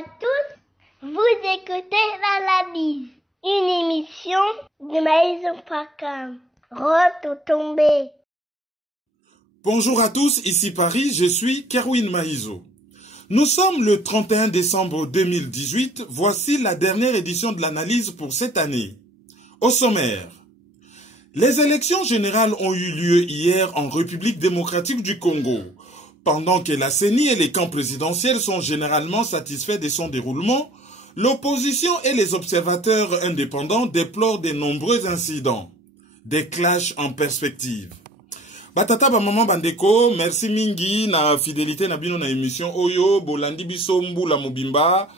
à tous, vous écoutez l'analyse, une émission de Maïso Pakam. Rototombe. Bonjour à tous, ici Paris, je suis Kerwin Maïso. Nous sommes le 31 décembre 2018, voici la dernière édition de l'analyse pour cette année. Au sommaire, les élections générales ont eu lieu hier en République démocratique du Congo. Pendant que la CENI et les camps présidentiels sont généralement satisfaits de son déroulement, l'opposition et les observateurs indépendants déplorent de nombreux incidents, des clashs en perspective. Batata ba maman bandeko, merci mingi na fidélité na bino na émission Oyo, bolandi biso mbula mobimba,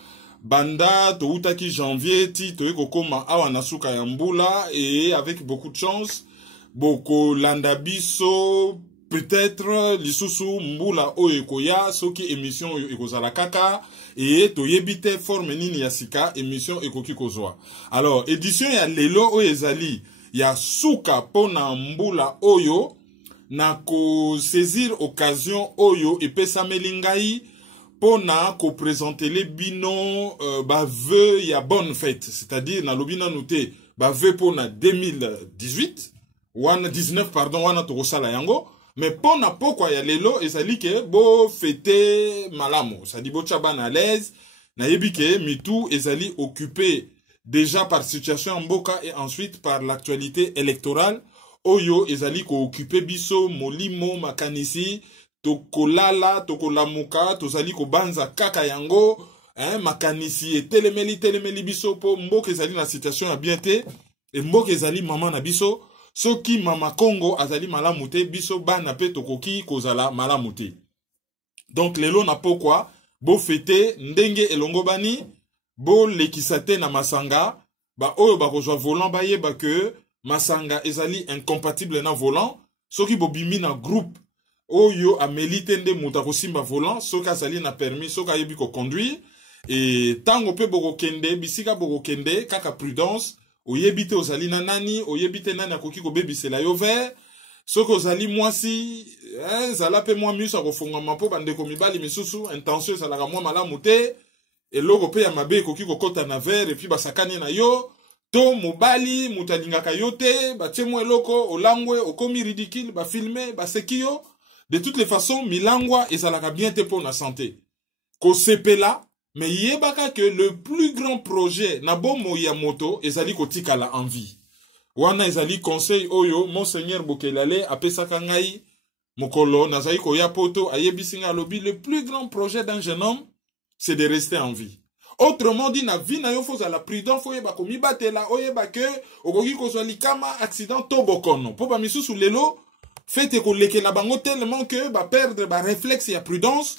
banda toutaki janvier ti toyeko koma awa na suka ya mbula et avec beaucoup de chance, boko landa biso peut-être lisusu mbula oyo ekoya soki émission oyo ekozala kaka et toyebite forme nini ya sika émission ekoki kozwa. Alors édition ya lelo oyo ezali ya suka pona mbula oyo na ko saisir occasion oyo epesameli ngai pona ko présenter les bino ba vœux ya bonne fête, c'est-à-dire na lobina noté ba vœux pona 2018 wana 19 pardon wana to sala yango mais pona pokwa ya lelo ezali ke bo fêter malamu, ça dit bo tchaba na l'aise na yebike mitu ezali occupé déjà par situation en mboka et ensuite par l'actualité électorale. Oyo ezali ko occuper biso molimo makanisi tokolala tokolamuka tozali ko banza kaka yango makanisi telemeli biso po mboka ezali na situation ya bien te et mboka ezali mama na biso soki mama Congo azali malamu te biso bana pe tokoki kozala malamu te. Donc lelo na pokwa bo fete ndenge elongo bani bo lekisate na masanga ba oyo ba kozwa volant ba yeba que masanga ezali incompatible na volant soki bobimi na groupe oyo amelite nde muta kosimba volant soki azali na permis soki ayebi ko conduire et tango pe boko kende bisika boko kende kaka prudence oyebite ozali na nani oyebite nani akoki ko bebisela yo vert soki ozali mwasi zala pe mwa miso akofungama po bandeko mibali misusu intention ezalaka mwa malamu te eloko pe ya mabe ekoki kokota na vert et puis basakani na yo to mobali mutalingaka yote batie mo eloko olangwe okomi ridicule ba filmer ba sekio de toutes les façons milangwa ezalaka bien te pour la santé ko sepela mais yebaka que le plus grand projet na bomo ya moto ezali kotikala en vie wana ezali conseil oyo monseigneur Bokelale apesaka ngai mokolo nazali koya poto ayebisinga lobi le plus grand projet d'un jeune homme c'est de rester en vie. Autrement dit, na vie na yo faut la prudence faut yeba komi batela oyeba ke okoki kozwa likama accident tobokono po ba misusu lelo fete ko lekela bango tellement que ba perdre ba réflexe ya prudence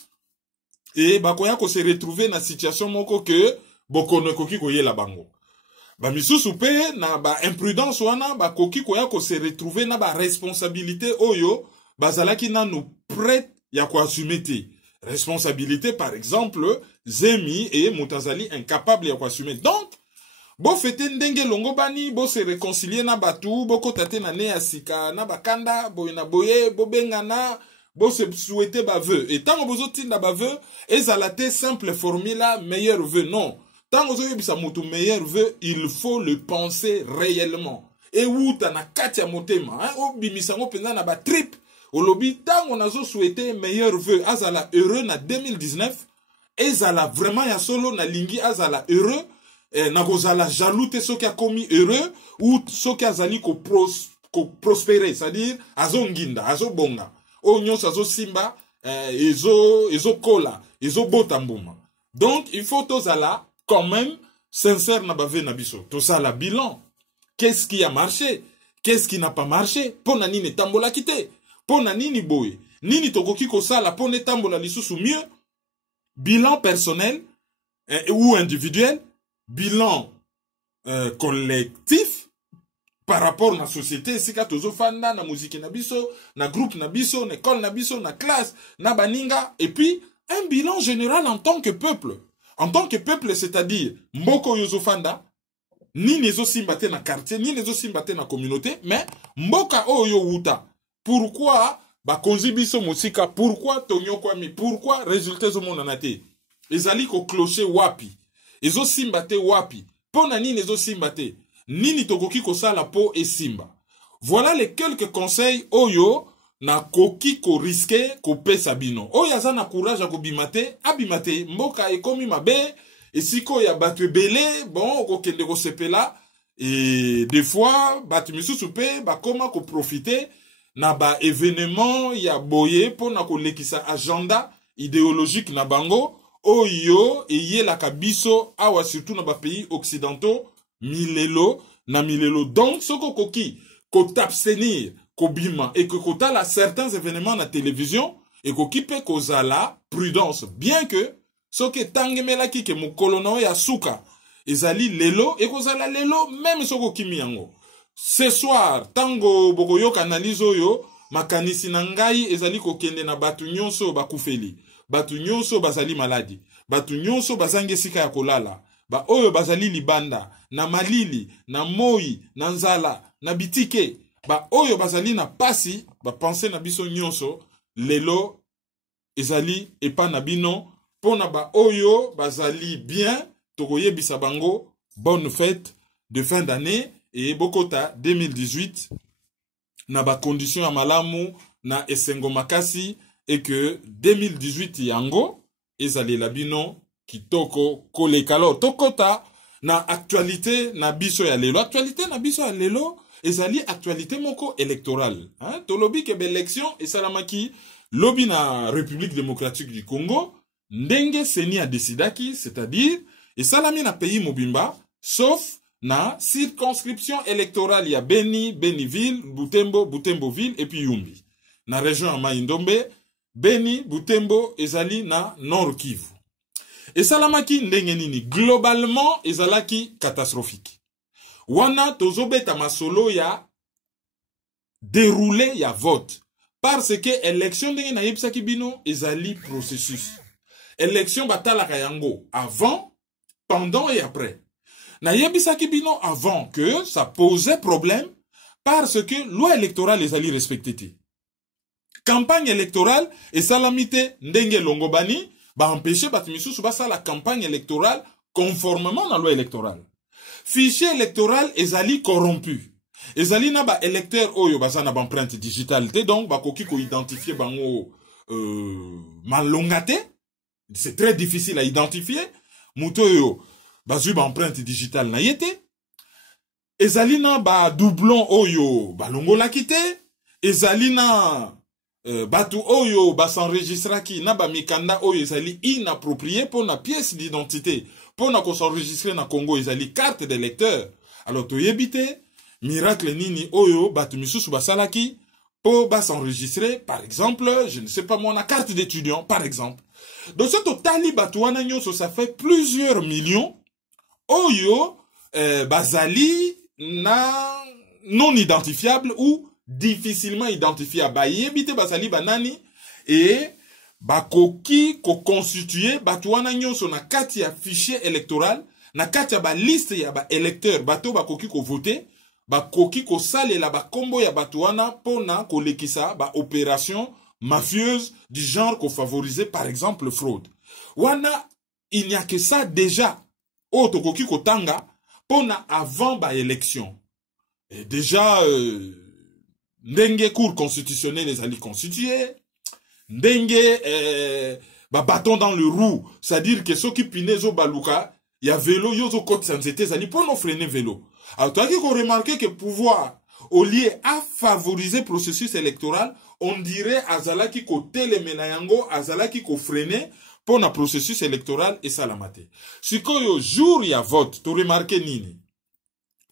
et ba koya ko se retrouver na situation moko que bokono ekoki koyela bango ba misusu pe na ba imprudence wana ba koki koya ko se retrouver na ba responsabilité oyo bazalaki nanu prêt ya ko assumer te. Responsabilité par exemple Zemi et Moutazali incapable ya assumer. Donc bo fete ndenge longo bani bo se réconcilier na batu bo kotate na ne asika na bakanda bo na boye bo bengana bo se souhaiter ba vœu et tant bozo tinda ba vœu ezalate simple formula meilleur vœu non tant bozo yebisa mutu meilleur vœu il faut le penser réellement et wuta na katia motema o bimisango penza na ba trip olobi tango nazo souhaiter meilleur vœu azala heureux na 2019 ezala vraiment ya solo na lingi azala heureux na kozala jaloux te soki akomi heureux ou soki azali ko prospérer c'est-à-dire azo nginda azo bonga o nyonso azo simba ezo kola ezo bota mbuma. Donc il faut tozala quand même sincère na bave na biso tozala bilan qu'est-ce qui a marché qu'est-ce qui n'a pas marché pona nini tambola kite pona nini boye nini tokoki kosala pona tambola lisusu mieux. Bilan personnel ou individuel, bilan collectif par rapport à la société, si ka tozo fanda na musique na biso, na groupe na biso, na école na biso, na classe, na baninga, et puis un bilan général en tant que peuple. En tant que peuple, c'est-à-dire mboko yozo fanda, ni nezo simbate na quartier, ni nezo simbate na communauté, mais mboka oyo wuta. Pourquoi ba konzi biso musika, pourquoi tonyo kwami, pourquoi résultat zo monanate. ezali ko clocher wapi, ezo simba te wapi, pona nini ezo simba te, nini tokoki kosala po esimba. Voilà les quelques conseils oyo na koki ko risque ko pesa bino. Oyo aza na courage ko bimate, abimate, mboka ekomi mabe, esiko ya batu ebele, bon, kokende ko sepela, et des fois, batu misusu pe, bakoma ko profiter, na ba événement ya boye, po na ko lekisa agenda idéologique na bango, oyo, eye la kabiso, awa surtout na ba pays occidentaux, milelo, na milelo. Donc, soko koki, ko t'abstenir, ko bima, et que ko tala certains événements na télévision, et ko kipe ko zala, prudence, bien que, soke tangemela ki ke mukolono ya suka, ezali lelo, et ko zala lelo, même soko kimi yango. Ce soir, tango boko yo kanalizo yo, makanisi na ngai ezali ko kende na batu nyonso bakufeli, batu nyonso bazali maladi, batu nyonso bazange sika ya kolala, ba oyo bazali libanda, na malili, na moi, na nzala, na bitike, ba oyo bazali na pasi, ba pense na biso nyonso, lelo ezali epa na bino, pona ba oyo bazali bien, tokoye bisabango, bonne fête de fin d'année, et bokota 2018, na ba condition ya malamu, na esengo makasi, et que 2018 yango, ezali la bino, kitoko kolekalo, tokota, na actualité na biso ya lelo. Actualité na biso ya lelo, ezali actualité moko électorale. Hein? Tolobi kebe élection, esalamaki, lobi na République démocratique du Congo, ndenge seni a décidaki, c'est-à-dire, esalami na pays mobimba, sauf na circonscription électorale ya Beni, Beniville, Butembo, Butemboville, et puis Yumbi. Na région ya Mai-Ndombe, Beni, Butembo, ezali na Nord Kivu. Esalamaki ndenge nini, globalement, ezalaki catastrophique. Wana tozobeta masolo ya déroulé ya vote. Parce que élection ndenge na yebisaki bino, ezali processus. Élection batalaka yango avant, pendant et après. Na yebisaki bino avant que ça posait problème parce que loi électorale ezali respectée. Campagne électorale esalamite ndenge longobani ba empêcher batimisusu basa la campagne électorale conformément à la loi électorale. Fichier électoral ezali corrompu. Ezali na ba électeur oyo basa na ba empreinte digitale te, donc ba koki ko identifier bango malongate. C'est très difficile à identifier. Muto yo bazu ba empreinte digitale na yete. Ezali na ba doublon oyo ba longola kite. Ezali na batu oyo ba s'enregistraki na ba mikanda oyo ezali inapproprié pour na pièce d'identité. Pour na ko s'enregistrer na Congo ezali carte d'électeur. Alors to yebite miracle nini oyo batu misusu basalaki pour ba s'enregistrer, par exemple, je ne sais pas moi, na carte d'étudiant, par exemple. Donc ce total batu wana nyonso, ça fait plusieurs millions oyo bazali na non identifiable ou difficilement identifiable. Ba yebite bazali banani et bakoki ko constituer batu wana nyonso na kati ya fichier électoral, na kati ya ba liste ya ba électeur bato bakoki ko voter, bakoki ko salela ba kombo ya batu wana pona ko lekisa ba opération mafieuse du genre ko favoriser par exemple fraude. Wana il n'y a que ça déjà o tokoki ko tanga pona avant ba élection. Et déjà ndenge cour constitutionnelle les ali constituer, ndenge bâton dans le roue, c'est-à-dire que ceux qui pinezo baluka, il y a vélo yozo côte sans été zali pour nous freiner vélo. Alors toi qui remarqué que pouvoir au lieu à favoriser le processus électoral, on dirait azalaki ko telemena yango, azalaki ko freiner pour le processus électoral et salamate. Si koyo jour y a vote, tu remarqué nini?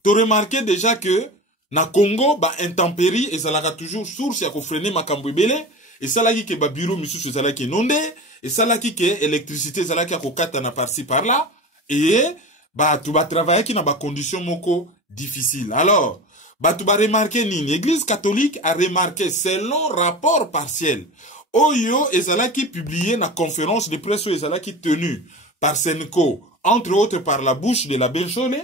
Tu remarqué déjà que na Congo ba intempérie ezalaka toujours source ya ko freiner makambo ebele. Et ça là qui ba bureau misusu ça là qui inondé, et ça là qui électricité ça là qui a kokata na par-ci par là, et bah tu vas travailler qui na ba condition moko difficile. Alors bah tu vas remarquer nini, l'Église catholique a remarqué selon rapport partiel oyo ezala qui publié na conférence de presse ezala qui tenue par Senko, entre autres par la bouche de la Benchole,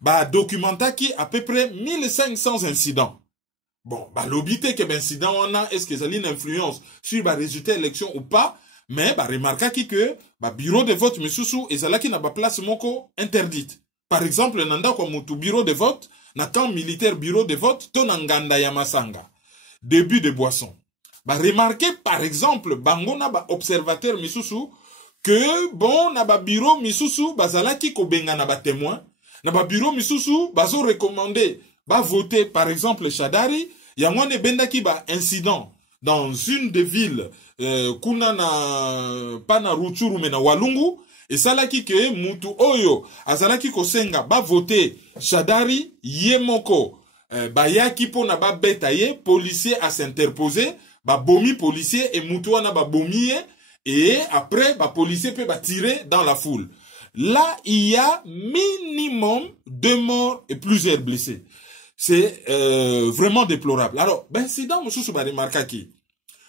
bah documenta qui à peu près 1500 incidents. Bon, bah l'obité que l'incident on a, est-ce que ça a une influence sur le résultat de l'élection ou pas? mais ba remarquaki que ba bureau de vote misusu ezalaki na ba place moko interdite. Par exemple, nanda kwa mutu bureau de vote, na camp militaire bureau de vote, to na nganda ya Masanga. Début de boisson. Ba remarquer par exemple, bango na ba observateur misusu, que bon na ba bureau misusu, bazalaki ko benga na ba témoin, na ba bureau misusu, bazo recommandé, ba voter par exemple Shadari, yangwane bendaki ba incident dans une des villes, kuna na, pa na Rutshuru mais na Walungu, et salaki ke mutu oyo, azalaki ko senga ba voter Shadari, yemoko, ba yaki po na ba beta ye, policier a s'interposer, ba bomi policier et mutu wana ba bomi et après ba policier peut ba tirer dans la foule. Là, il y a minimum 2 morts et plusieurs blessés. C'est vraiment déplorable. Alors, ben incident monsieur ba remarquaki.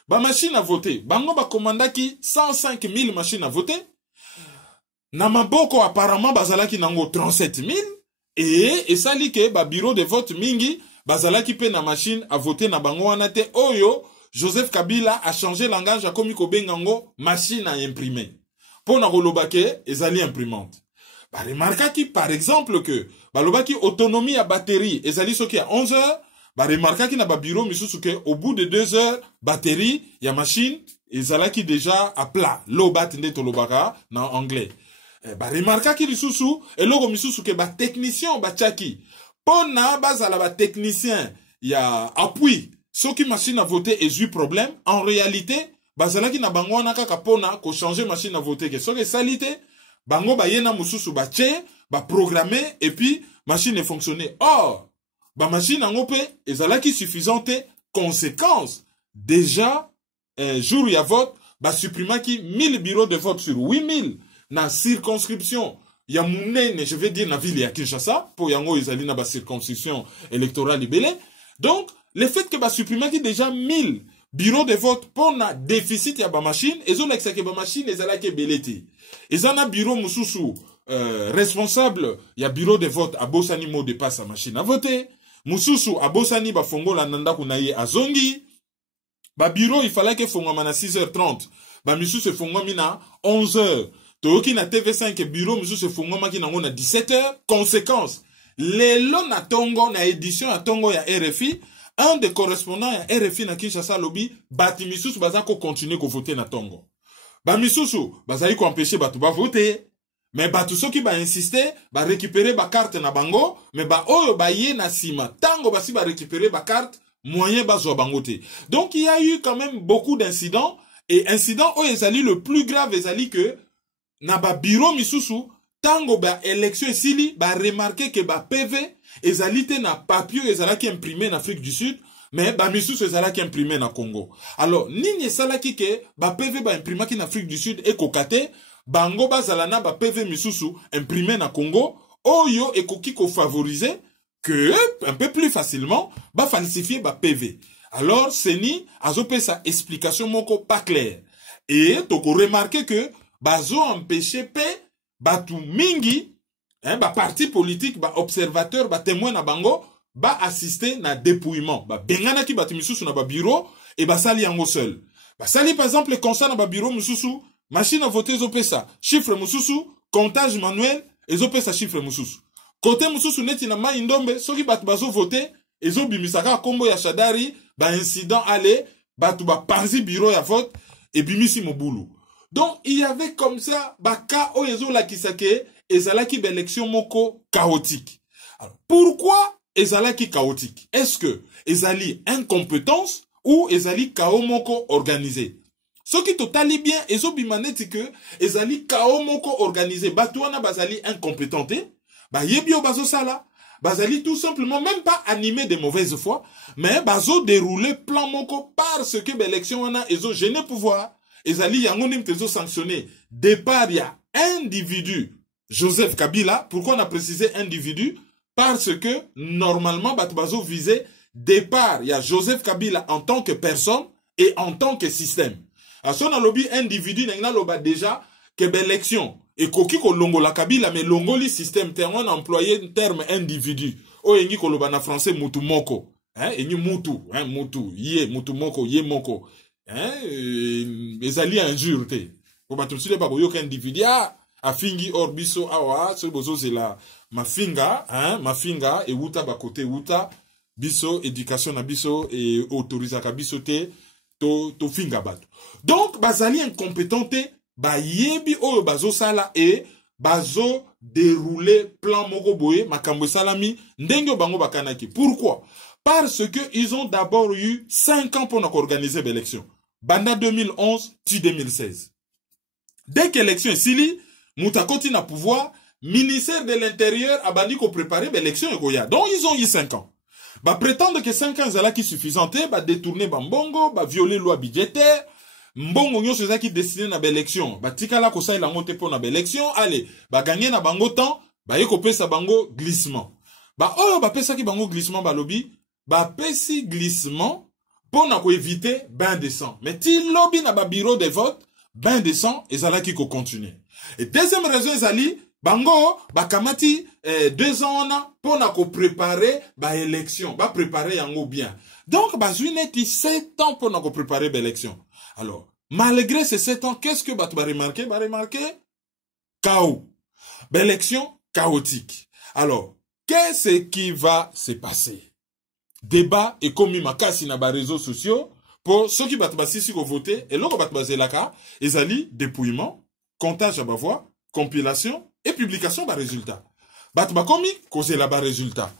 Ba machine à voter, bango ba commandaki 105 000 machines à voter. Na maboko apparemment bazalaki nango 37 000 et sali ke ba bureau de vote mingi bazalaki pe na machine à voter na bango wana te oyo Joseph Kabila a changé langage a komi ko bengango machine à imprimer. Pour na kolobake ezali imprimante. Ba remarquaki par exemple que ba lobaki autonomie à batterie ezali soki à 11 heures, ba remarquaki na ba bureau misusu ke au bout de 2 heures batterie ya machine ezalaki déjà à plat. Lo bat nde tolobaka na anglais. Ba remarquaki lisusu eloko misusu ke ba technicien ba tchaki. Pona bazala ba technicien ya appui soki machine à voter et eu problème en réalité bazalaki na bango wana kaka pona ko changer machine à voter ke soki salite bango ba yena mususu ba tche ba programmer et puis machine fonctionner. Or ba machine ango pe ezalaki suffisante conséquence déjà jour ya vote ba supprimaki 1000 bureaux de vote sur 8000 na circonscription ya munene, je vais dire na ville ya Kinshasa pour yango ezali na ba circonscription électorale libellé. Donc le fait que ba supprimaki déjà 1000 bureaux de vote pour na déficit ya ba machine ezo leksa ke ba machine ezalaki beleti ezana bureau mususu responsable ya bureau de vote a bosani mot de passe à machine à voter mususu a bosani ba fongola nanda kunaye azongi ba bureau il fallait que fongoma na 6h30 ba mususu fongoma na 11h toki na TV5 bureau mususu fongoma ki nango na 17h. Conséquence lelo na tongo na édition ya tongo ya RFI un des correspondants ya RFI na Kinshasa lobby bati misusu baza ko continuer ko voter na tongo ba misusu bazali ko empêcher batu ba voter mais batu soki ba insister ba récupérer ba carte na bango mais ba oyo ba ye na sima tango basi ba récupérer ba carte moyen ba zo bango te. Donc il y a eu quand même beaucoup d'incidents et incident oyo ezali le plus grave ezali que na ba bureau misusu tango ba élection esili ba remarquer que ba PV ezali te na papier ezalaki imprimé en Afrique du Sud mais ba misusu ezalaki imprimé na Congo. Alors nini esalaki ke ba PV ba imprimaki na Afrique du Sud ekokate bango bazala na ba PV misusu imprimé na Congo oyo ekoki ko favoriser que un peu plus facilement ba falsifier ba PV. Alors seni azopesa explication moko pas claire et toko remarquer que bazo empêcher pe batu mingi ba parti politique ba observateur ba témoin na bango ba assister na dépouillement ba bengana ki batu misusu na ba bureau et ba sali yango seul ba sali par exemple le constat na ba bureau misusu machine à voter ezopesa chiffre misusu comptage manuel ezopesa chiffre misusu côté misusu neti na mai ndombe soki batu bazo voter ezobimisaka kombo ya Shadari ba incident aller batu ba panzi bureau ya vote et bimisi mobulu. Donc il y avait comme ça ba ka oyezo la kisake ezalaki d'élection moko chaotique. Alors pourquoi ezalaki chaotique? Est-ce que ezali incompétence ou ezali kao moko organisé? Ce qui totali bien ezobimaneti que ezali kao moko organisé batu wana bazali incompétenté ba yebio bazo sala bazali tout simplement même pas animé de mauvaise foi mais bazo dérouler plan moko parce que l'élection wana ezo gêner pouvoir ezali yango nim tezo sanctionner départ ya individu Joseph Kabila. Pourquoi on a précisé individu? Parce que normalement Batbazo visait départ il y a Joseph Kabila en tant que personne et en tant que système. À son lobby individu n'a loba déjà que l'élection et koki ko longo la Kabila mais longo li système terme on a employé le terme individu. O yengi ko loba na français mutu moko hein et ni mutu hein mutu ye mutu moko ye moko les alliés injure te pour bato sile ba boyoka individu a fingi or biso awa so bozo zela mafinga mafinga e wuta ba côté wuta biso éducation na biso et autorisaka biso te to finga bato donc bazali incompétent te ba yebi oyo bazo sala et bazo dérouler plan moko boye makambo salami ndenge bango bakanaki. Pourquoi? Parce que ils ont d'abord eu 5 ans pour organiser l'élection. Banda 2011, tu 2016. Dès que l'élection est sili, Moutakoti na pouvoir, ministère de l'Intérieur a bandi ko préparer l'élection et goya. Donc ils ont eu 5 ans. Bah prétendre que 5 ans là qui suffisant, bah détourner bambongo, bah violer loi budgétaire, mbongo nyo c'est ça qui destiné na l'élection. Bah tika la ko sa la monter pour na l'élection, allez, bah gagner na bango temps, bah yeko pesa bango glissement. Bah oh bah pesa ki bango glissement bah lobby, bah pesi glissement pour na ko éviter bain de sang. Mais ti lobby na ba bureau de vote, bain de sang et ça là qui ko continue. Et deuxième raison ezali bango ba kamati 2 ans pour na ko préparer ba élection, ba préparer yango bien. Donc ba zuineti 7 ans pour na ko préparer ba élection. Alors, malgré ces 7 ans, qu'est-ce que ba remarquer? Ba remarquer chaos. Ba élection chaotique. Alors, qu'est-ce qui va se passer? Débat et comme makasi na ba réseaux sociaux pour ceux qui battent si ko voter et l'autre battent zelaka, ezali dépouillement, comptage à ba voix, compilation et publication ba résultat. Battent komi cause la ba résultat.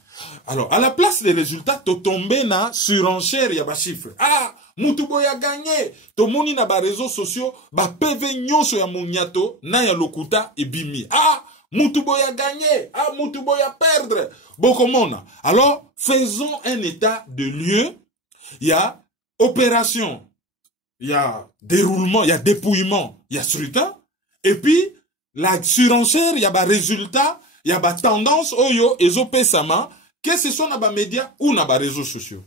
Alors, à la place des résultats, to tomber na surenchère ya ba chiffre. Ah, mutubo ya gagné. To moni na ba réseaux sociaux, ba PV nyonso ya moniato na ya lokuta et bimi. Ah, mutubo ya gagné. Ah, mutubo ya perdre. Bokomona. Alors, faisons un état de lieu. Il y a opération, il y a déroulement, il y a dépouillement, il y a scrutin. Et puis, la surenchère, il y a ba résultat, il y a ba tendance, oyo, ezope sama, que ce soit na ba médias ou na ba réseaux sociaux.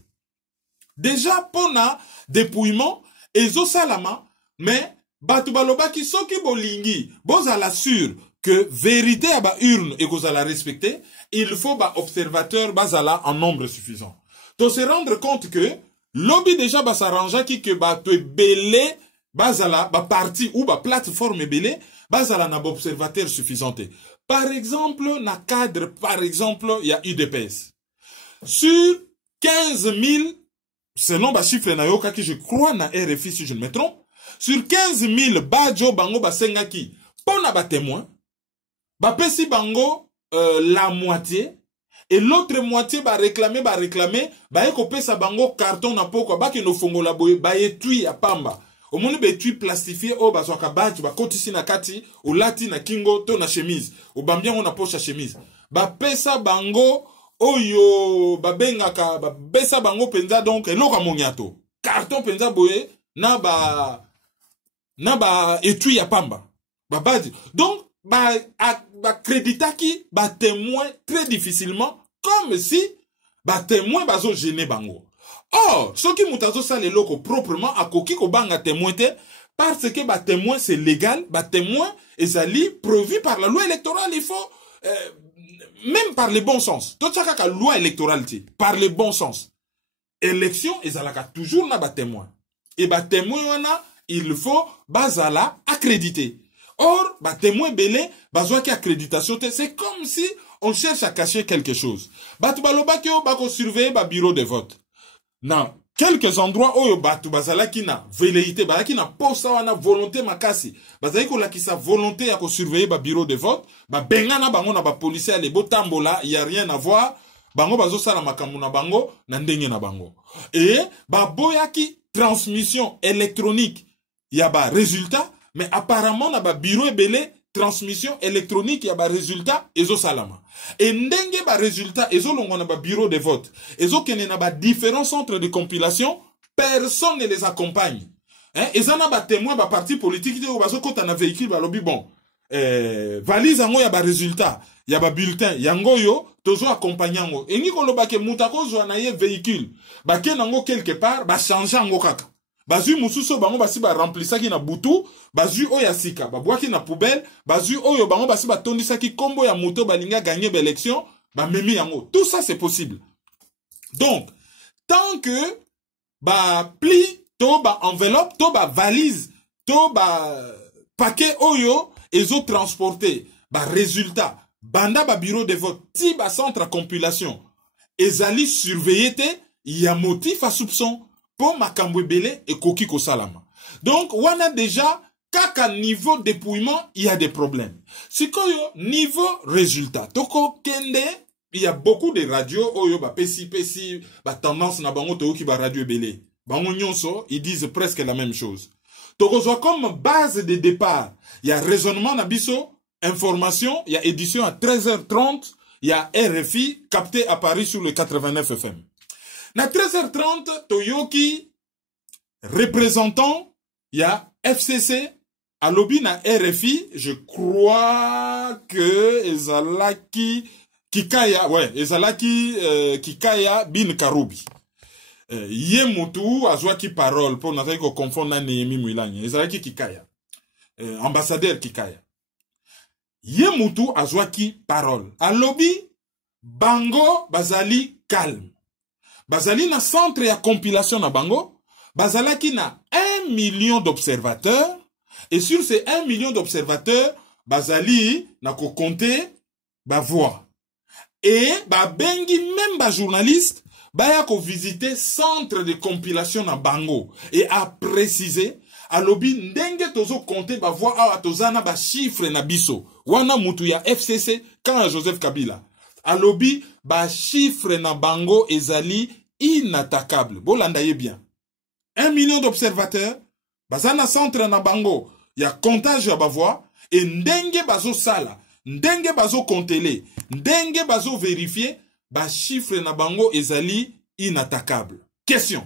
Déjà, pour na dépouillement, ezo salama, mais, batu baloba ki soki bolingi, bozala sûr que vérité à ba urne et que la respecter, il faut ba observateur bazala en nombre suffisant. To se rendre compte que, lobby déjà ba s'arranger qui que ba te belé, bazala, ba parti ou ba plateforme belé, bazala na ba observateur suffisant. Par exemple, na cadre, par exemple, il y a UDPS. Sur 15 000, selon ba chiffre na yoka qui je crois na RFI si je ne me trompe, sur 15 000 badjo bango ba sengaki, pona ba témoin, ba pesi bango la moitié, et l'autre moitié ba réclamer, ba eko pesa bango carton na poko, ba ki no fongo la boye, ba etui ya pamba. Au monde betui plastifié au bazoka badge ba kotisi na kati ou lati na kingo to na chemise ou bambia on na poche à chemise ba pesa bango oyo ba bengaka ba besa bango penza donc eloka moniato carton penza boye na ba etui ya pamba ba badge donc ba crédita ki ba témoin très difficilement comme si ba témoin bazo gêner bango. Or, ce qui moutazo ça les locaux proprement à koki ko banga témoin parce que ba témoin c'est légal, ba témoin ezali prévu par la loi électorale, il faut même par le bon sens. Tout ça ka loi électorale par le bon sens. Élection ezalaka toujours na ba témoin. Et ba témoin wana il faut bazala accrédité. Or, ba témoin belé bazwa ki accréditation c'est comme si on cherche à cacher quelque chose. Ba tu baloba ki o ba ko surveiller ba bureau de vote. Dans quelques endroits où batu bazala ki na velléité bazala ki na posa wana volonté makasi bazala ko la ki sa volonté ya ko surveiller ba bureau de vote ba bengana bango na ba policier ale botambola il y a rien à voir bango bazo sala makambu na bango na ndenge na bango et ba boyaki transmission électronique ya ba résultat mais apparemment na ba bureau ebele transmission électronique ya ba résultat ezo salama et ndenge ba résultat ezo longona ba bureau de vote ezo kene na ba différents centres de compilation personne ne les accompagne ezana ba témoin ba parti politique de bazo kota na véhicule ba lobi bon valise ngo ya ba résultat ya ba bulletin yango yo tozo accompagner ngo eni ko loba ke mutako zo na ye véhicule ba kenango quelque part ba changer ngo kaka bazu mususo bango basi ba remplissaki na butu bazu oya sika ba boaki na poubelle bazu oyo bango basi ba tondisaki kombo ya moto balinga gagner l'élection ba memi yango tout ça c'est possible. Donc tant que ba pli to ba enveloppe, to ba valise, to ba paquet oyo, ezo transporté, ba résultat, banda ba bureau de vote, ti ba centre à compilation, ezali surveillé te, y a motif à soupçon, pour makambo ebele et koki ko salama. Donc, on a déjà, kaka niveau dépouillement, il y a des problèmes. Sikoyo, niveau résultat, toko kende, il y a beaucoup de radios, oyo, ba pesi, ba tendance na bango to ki ba radio ebele. Bango nyonso, ils disent presque la même chose. Tokozwa comme base de départ, il y a raisonnement na biso, information, il y a édition à 13h30, il y a RFI, capté à Paris sur le 89 FM. Na 13h30, Toyoki, représentant, il y a FCC, à lobby na RFI, je crois que Ezalaki Kikaya, ouais, Ezalaki Kikaya bin Karoubi. Ye mutu azwaki parole pour n'attendre qu'on confonde na Nehemi Mouilani. Ezalaki Kikaya, ambassadeur Kikaya. Ye mutu azwaki parole. À lobby, bango bazali calme. Bazali na centre ya compilation na bango, bazalaki na 1 million d'observateurs, et sur ces 1 million d'observateurs, bazali na ko compter ba voix. Et ba bengi même ba journaliste, ba ya ko visiter centre de compilation na bango, et a préciser, a lobi ndenge tozo compter ba voix awa tozana ba chiffre na biso, wana mutu ya FCC, quand Joseph Kabila. A lobby, ba chiffre na bango ezali inattaquable. Bolanda ye bien. 1 million d'observateurs, bazana centre na bango, ya comptage ya ba voix, et ndenge bazo sala, ndenge bazo kontele, ndenge bazo vérifier, ba chiffre na bango ezali inattaquable. Question.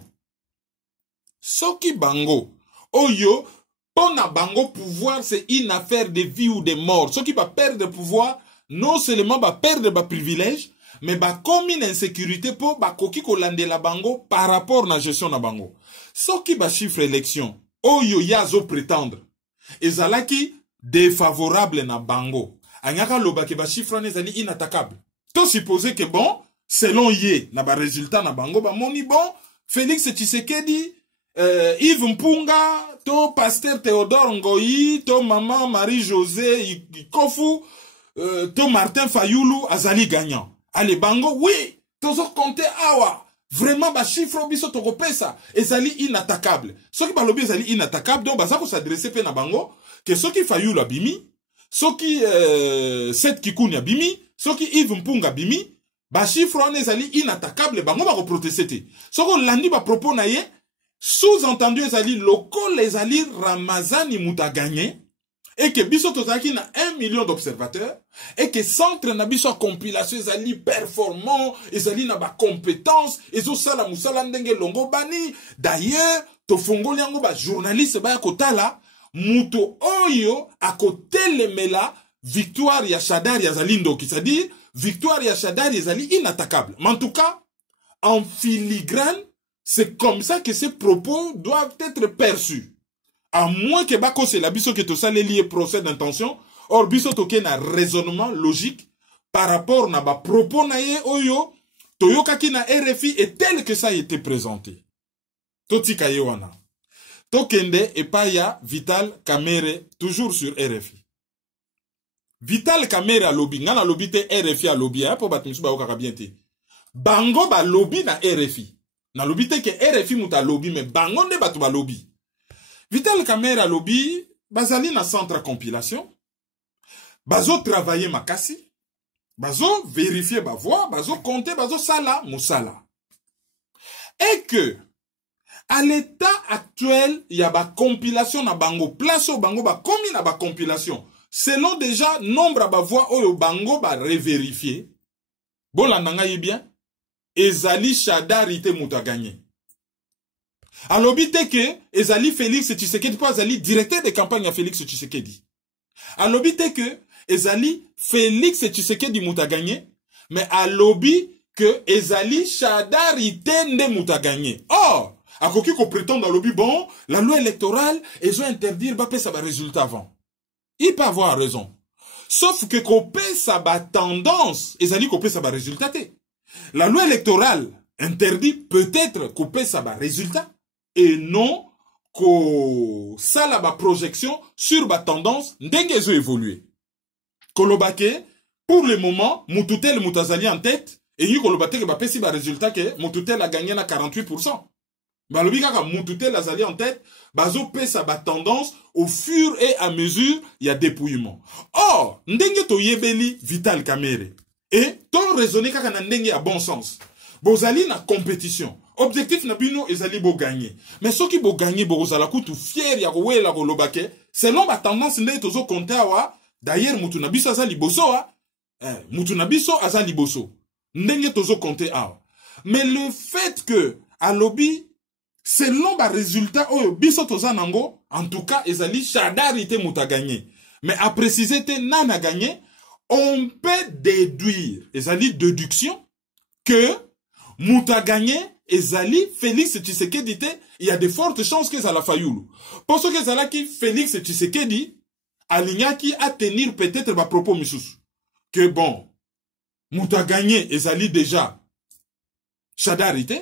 Soki bango, oyo, pona bango pouvoir, c'est une affaire de vie ou de mort. Soki ba perdre pouvoir, non seulement ba perdre ba privilège, mais ba commis l'insécurité pour ba koki kolande la bango par rapport na gestion na bango. Soki ba chiffre élection, oyo yazo prétendre, ezalaki défavorable na bango. Anyaka loba ke ba chiffre nezali inattaquable. To supposer que bon, selon ye, na ba résultat na bango, ba moni bon, Félix Tshisekedi, Yves Mpunga, to pasteur Théodore Ngoyi, to maman Marie-José Ikofu, to Martin Fayoulou, azali gagnant. Allez, bango, oui, tozo compter awa. Vraiment, ba chiffre biso toko pesa, ezali inattaquable. Ce qui ba lobi ezali inattaquable, donc baza ko s'adresser pe na bango, que ce qui Fayoulou abimi, ce qui Seth Kikuni abimi, ce qui Yves Mpunga abimi, ba chiffre wana ezali inattaquable, bango ba ko protester te. Ce ko landi ba propos na ye, sous-entendu ezali loko les ali Ramazani muta gagné, et que biso tozaki na 1 million d'observateurs, et que centre na biso compilation ezali performant, ezali na ba compétence, ezo sala musala ndenge longo bani. D'ailleurs, to fongoli yango ba journaliste ba kotala, muto oyo akotelemela victoire ya Shadari yazali ndoki, c'est-à-dire victoire ya Shadari yazali inattaquable. Mais en tout cas, en filigrane, c'est comme ça que ces propos doivent être perçus. À moins que bako c'est la biso que to sale lié procès d'intention, or biso toke na raisonnement logique par rapport na ba propos na ye oyo toyokaki na RFI et tel que ça a été présenté. Totika ye wana. Tokende epaya Vital Kamerhe toujours sur RFI. Vital Kamerhe a lobby, ngana lobby te RFI a lobby, po batimisu ba okaka bien te. Bango ba lobby na RFI. Na lobby te ke RFI muta lobby, mais bango ne batu ba lobby. Vital Kamerhe a lobby, bazali na centre compilation, bazo travailler makasi, bazo vérifier ba voix, bazo compter, bazo sala, musala. Et que, à l'état actuel, il y a ba compilation na bango, place au bango ba komi na ba compilation, selon déjà nombre ba voix oyo bango ba revérifier, bon la nanga yi bien, ezali Shadari te muta gagné. Alors, bité que, ezali Félix Tshisekedi, pas ezali directeur de campagne à Félix Tshisekedi. Alors, bité que, ezali Félix Tshisekedi mouta gagné, mais à lobby que ezali Shadari tende mouta gagné. Or, à quoi qu'on prétend dans le lobby, bon, la loi électorale, ils ont interdit, bah, ça va résultat avant. Il peut avoir raison. Sauf que qu'on ça va tendance, ezali qu'on ça va résultat. La loi électorale interdit peut-être qu'on ça va résultat. et non ko sala ba projection sur ba tendance ndenge ezo évoluer. Kolobake, pour le moment, Moututel Moutazali en tête, et yi kolobate ke ba pesi ba résultat que Moututel a gagné na 48%. Balobi kaka Moututel azali en tête, bazo pesa ba tendance au fur et à mesure il y a dépouillement. Or, ndenge to yebeli Vital Kamerhe. Et ton raisonner kaka na ndenge a bon sens. Bozali na compétition. Objectif na bino ezali bo gagner. Mais ceux qui bo gagner bo zala kutu fier ya kowela kolobake, selon ba tendance ndenge tozo compter awa, d'ailleurs mutu na biso azali boso wa, mutu na biso azali boso. Ndenge tozo compter awa. Mais le fait que à lobby selon ba résultat oyo biso toza nango, en tout cas ezali Shadari te muta gagner. Mais à préciser te nana gagner, on peut déduire, ezali déduction, que Mouta gagné, ezali Félix Tshisekedi te, il y a de fortes chances que ça la fayoulou. Parce que ça qui Félix Tshisekedi, alignaki à tenir peut-être ma propos misusu. Que bon, Mouta gagné, ezali déjà Shadari te.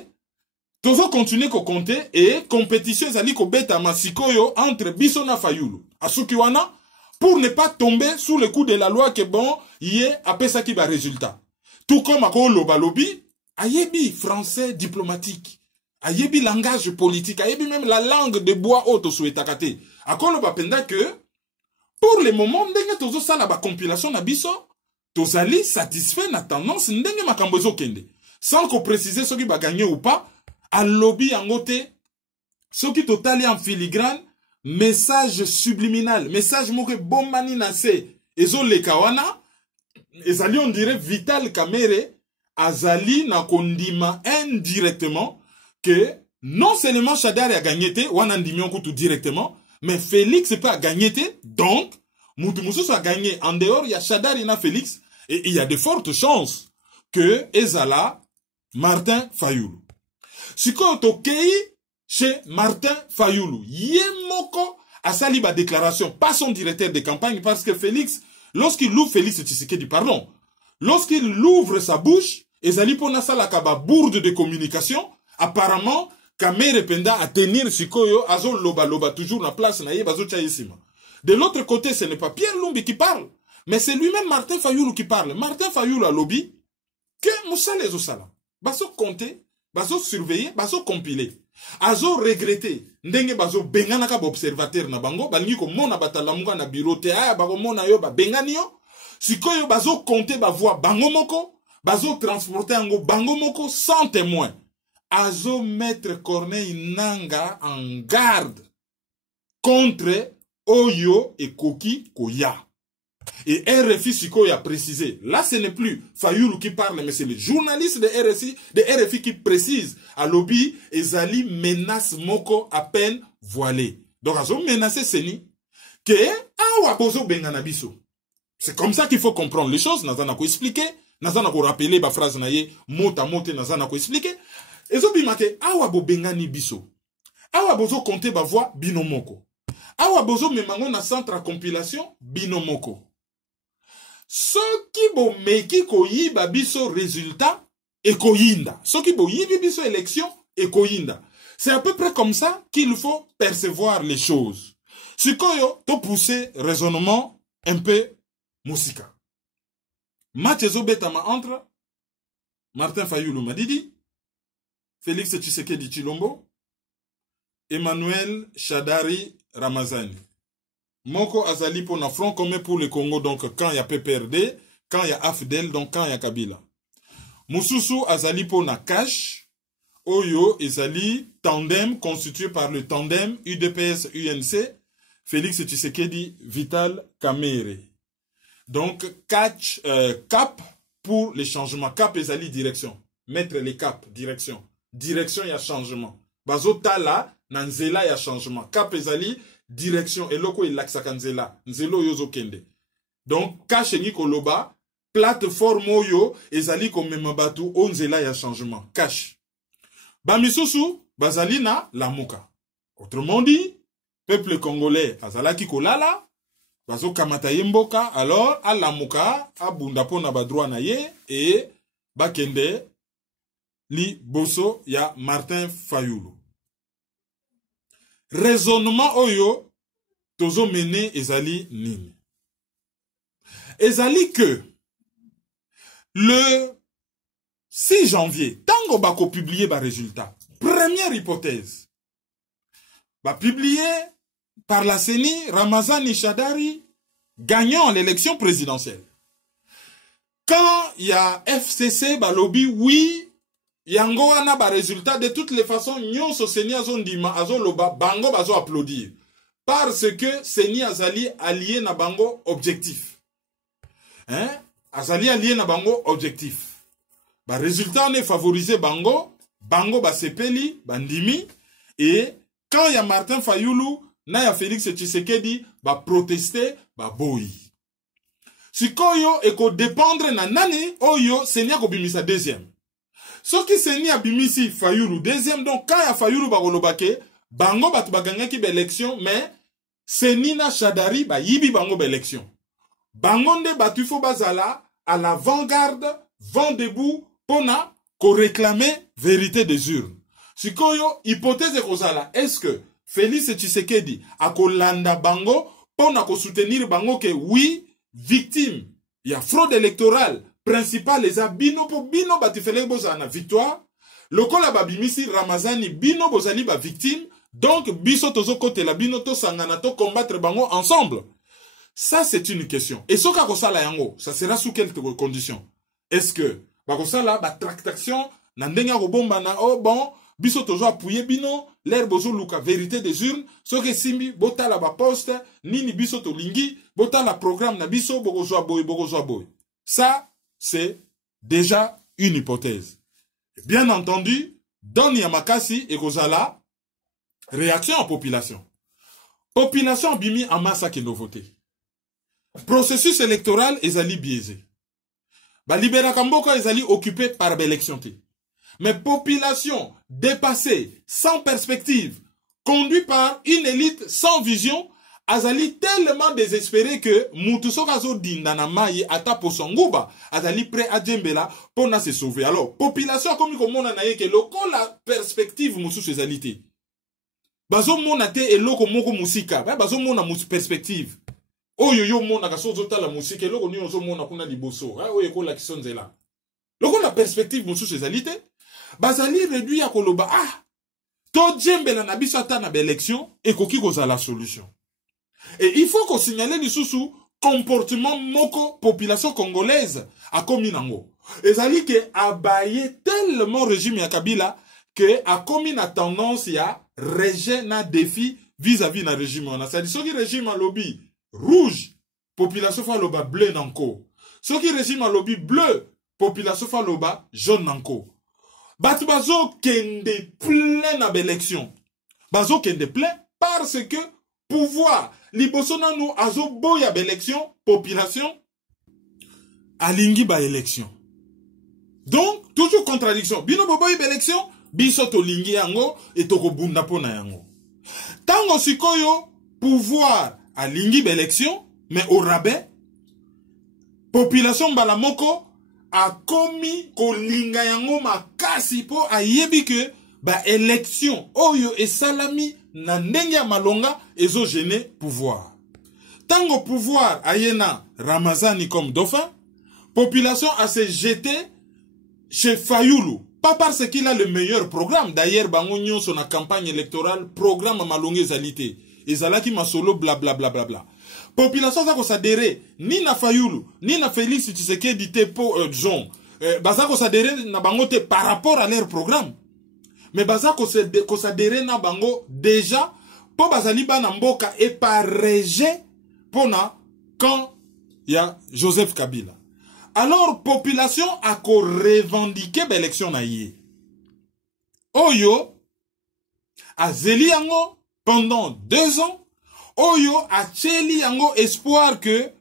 Tozo continuer ko compter et compétition ezali ko beta masikoyo entre biso na fayoulou. Asuki wana, pour ne pas tomber sous le coup de la loi que bon, y est après ça qui va résultat. Tout comme à loba lobby, ayebi français diplomatique, ayebi langage politique, ayebi même la langue de bois auto souhaitakate. À loba penda que, pour le moment, ndenge tozo sala ba compilation na biso, tozali satisfait na tendance ndenge makambozo kende. Sans qu'on précise ce qui va gagner ou pas, à lobby en gote, ce qui totali en filigrane, message subliminal, message moke bombani nase, ezo le kawana, ezali on dirait Vital Kamerhe, azali na kondima indirectement, que non seulement Shadari a gagné te, wana ndimi tout directement, mais Félix pas gagné te, donc, Moutoumousous a gagné en dehors, il y a Shadari na Félix, et il y a de fortes chances que ezala Martin Fayoulou. Si quand tokei chez Martin Fayoulou, Yemoko a sali ba déclaration, pas son directeur de campagne, parce que Félix, lorsqu'il ouvre Félix Tshisekedi, pardon, lorsqu'il ouvre sa bouche, ezali pona salaka ba bourde de communication, apparemment, Kamerhe penda à tenir sikoyo, azo loba loba, toujours na place na ye, bazo chayesima. De l'autre côté, ce n'est pas Pierre Lumbi qui parle, mais c'est lui-même Martin Fayoulou qui parle. Martin Fayoulou a lobby, que moussale ezo sala. Bazo compter, bazo surveiller, bazo compiler. Azo regretter, ndenge bazo bengana ka observateur na bango, balingi ko mona batalamuka na bureau te, bako mona yo ba bengani yo, sikoyo bazo compter ba voix bango moko, bazo transporter ango bango moko sans témoin. Azo mettre Corneille Nanga en garde contre Oyo et Koki Koya. Et RFI Sikoy a précisé, là ce n'est plus Fayoulou qui parle, mais c'est le journaliste de RFI qui précise, à lobby, ezali menace moko à peine voilée. Donc, azo menacé seni, que, awa bozo benganabiso. C'est comme ça qu'il faut comprendre les choses, nazana ko expliquer, nazana ko rappeler ba phrase naye, mota mote nazana ko expliquer. Ezo bimake, awa bo bengani biso. Awa bozo compter ba voix binomoko. Awa bozo memango na centre à compilation binomoko. Ce qui bo meki ko yiba biso résultat et ko yinda. Ce qui bo yibi biso élection et ko yinda. C'est à peu près comme ça qu'il faut percevoir les choses. Si koyo to pousser raisonnement un peu musika. Match betama entre Martin Fayoulou Madidi, Félix Tshisekedi Chilombo, Emmanuel Shadari Ramazani. Moko azali pour un front commun pour le Congo, donc quand il y a PPRD, quand il y a AFDEL, donc quand il y a Kabila. Moussousou azali pour na cash, Oyo ezali tandem constitué par le tandem UDPS-UNC, Félix Tshisekedi Vital Kamerhe. Donc cap pour les changements, cap ezali direction, mettre les cap, direction. Direction, il y a changement. Bazota là, nanzela, il y a changement. Cap ezali, direction, et loko il laksaka nzela. Nzelo yozo kende. Donc, cache ni koloba, plateforme yo, ezali komemabatu, onzela, il y a changement. Cache. Bamisusu, bazali na lamuka. Autrement dit, peuple congolais, azalaki kolala, bazo kamata yemboka, alors, a lamuka, a bundapo na badroa na ye, et bakende, li boso ya Martin Fayoulou. raisonnement oyo tozo mené ezali nini. Ezali que le 6 janvier, tango bako publier ba résultat. Première hypothèse. Ba publié par la CENI, Ramazani Shadari gagnant l'élection présidentielle. Quand il y a FCC, ba lobby, oui, yango wana ba résultat, de toutes les façons, nyon so CENI azo ndima, azo loba, bango bazo applaudir. Parce que CENI azali allié na bango objectif. Hein? Azali allié na bango objectif. Ba résultat on est favorisé bango, bango ba sepeli, bandimi, et quand il y a Martin Fayoulou, na ya Félix Tshisekedi, ba protester, ba boyi. Sikoyo eko dépendre na nani, oyo, Seni ako bimisa deuxième. Ce qui Seni a bimisi Fayoulou deuxième, donc quand il y a Fayoulou ba golobake, bango bat baganga ki ba élection, mais Seni na Shadari ba yibi bango ba élection. Bango nde batu fo bazala, à l'avant-garde, vent debout, pona, ko réclamer vérité des urnes. Sikoyo, hypothèse kozala, est-ce que Félix Tshisekedi a kolanda bango, pona ko soutenir bango que oui, victime, il y a fraude électorale, principale, les bino po bino batifele bozana victoire, lokola babimisi Ramazani bino bozali ba victime, donc biso tozo kote la bino to sangana to combattre bango ensemble. Ça c'est une question. Et soka kosala yango, ça sera sous quelles conditions? Est-ce que bakosala ba tractation na ndenga robomba na oh bon biso tozo appuyer bino l'air bozo luka vérité des urnes soke simbi bota la ba poste nini biso to lingi bota la programme na biso bokozwa boy. Ça c'est déjà une hypothèse. Bien entendu, dans Yamakasi et Kozala, réaction en population. Population bimi en masse qui nous voté. Processus électoral ezali biaisé. Ba libéra Kamboko ezali occupé par l'élection. Mais population dépassée, sans perspective, conduite par une élite sans vision, azali tellement désespéré que Moutuso Kazo Dindana Maye ata posonguba, azali prêt à djembela pour na se sauver. Alors, population comme on a naye que loko la perspective moussou ezalité. Bazo mona te eloko moko musika, bazo mona perspective. Oyo yo mona kasozo ta la musique eloko ni ozo mona kuna liboso, oyo ko la kisonzela. Loko la perspective moussou ezalité. Bazali réduit à koloba to djembela na biso ata na élection et koki koza la solution. Et il faut qu'on signale du sous comportement moko population congolaise a commis nango. Et ça dit que abaye tellement régime ya Kabila que a commis na tendance ya rejet na défi vis-à-vis na régime. On a ça dit ce qui régime a lobby rouge, population fa loba bleu nanko. Ce qui régime a lobby bleu, population fa loba jaune nanko. Batu bazo kende plein na élection. Bazo kende plein parce que pouvoir liboso na nou azo boya élection population alingi ba élection. Donc toujours contradiction. Bino boboy élection biso to lingi yango et to kobunda pona yango. Tango sikoyo pouvoir alingi ba élection mais au rabais population balamoko a commis kolinga yango makasi po ayebi que ba élection oyo et salami na ndenge ya malonga ezo gêner pouvoir. Tango pouvoir ayena Ramazani comme dauphin, population a se jeté chez Fayoulou. Pas parce qu'il a le meilleur programme. D'ailleurs, bango nyonso na campagne électorale, programme malonga ezalité. Ezalaki masolo blablabla. Population za ko s'adhérer ni na Fayoulou, ni na Félix Tshisekedi te po John. Baza ko s'adhérer na bango te par rapport à leur programme. Mais baza ko s'adhérer na bango déjà po bazali ba na mboka et par rejet pona quand il y a Joseph Kabila. Alors population a ko revendiquer l'élection na yé. Oyo a zeli yango pendant 2 ans. Oyo a tcheli yango espoir que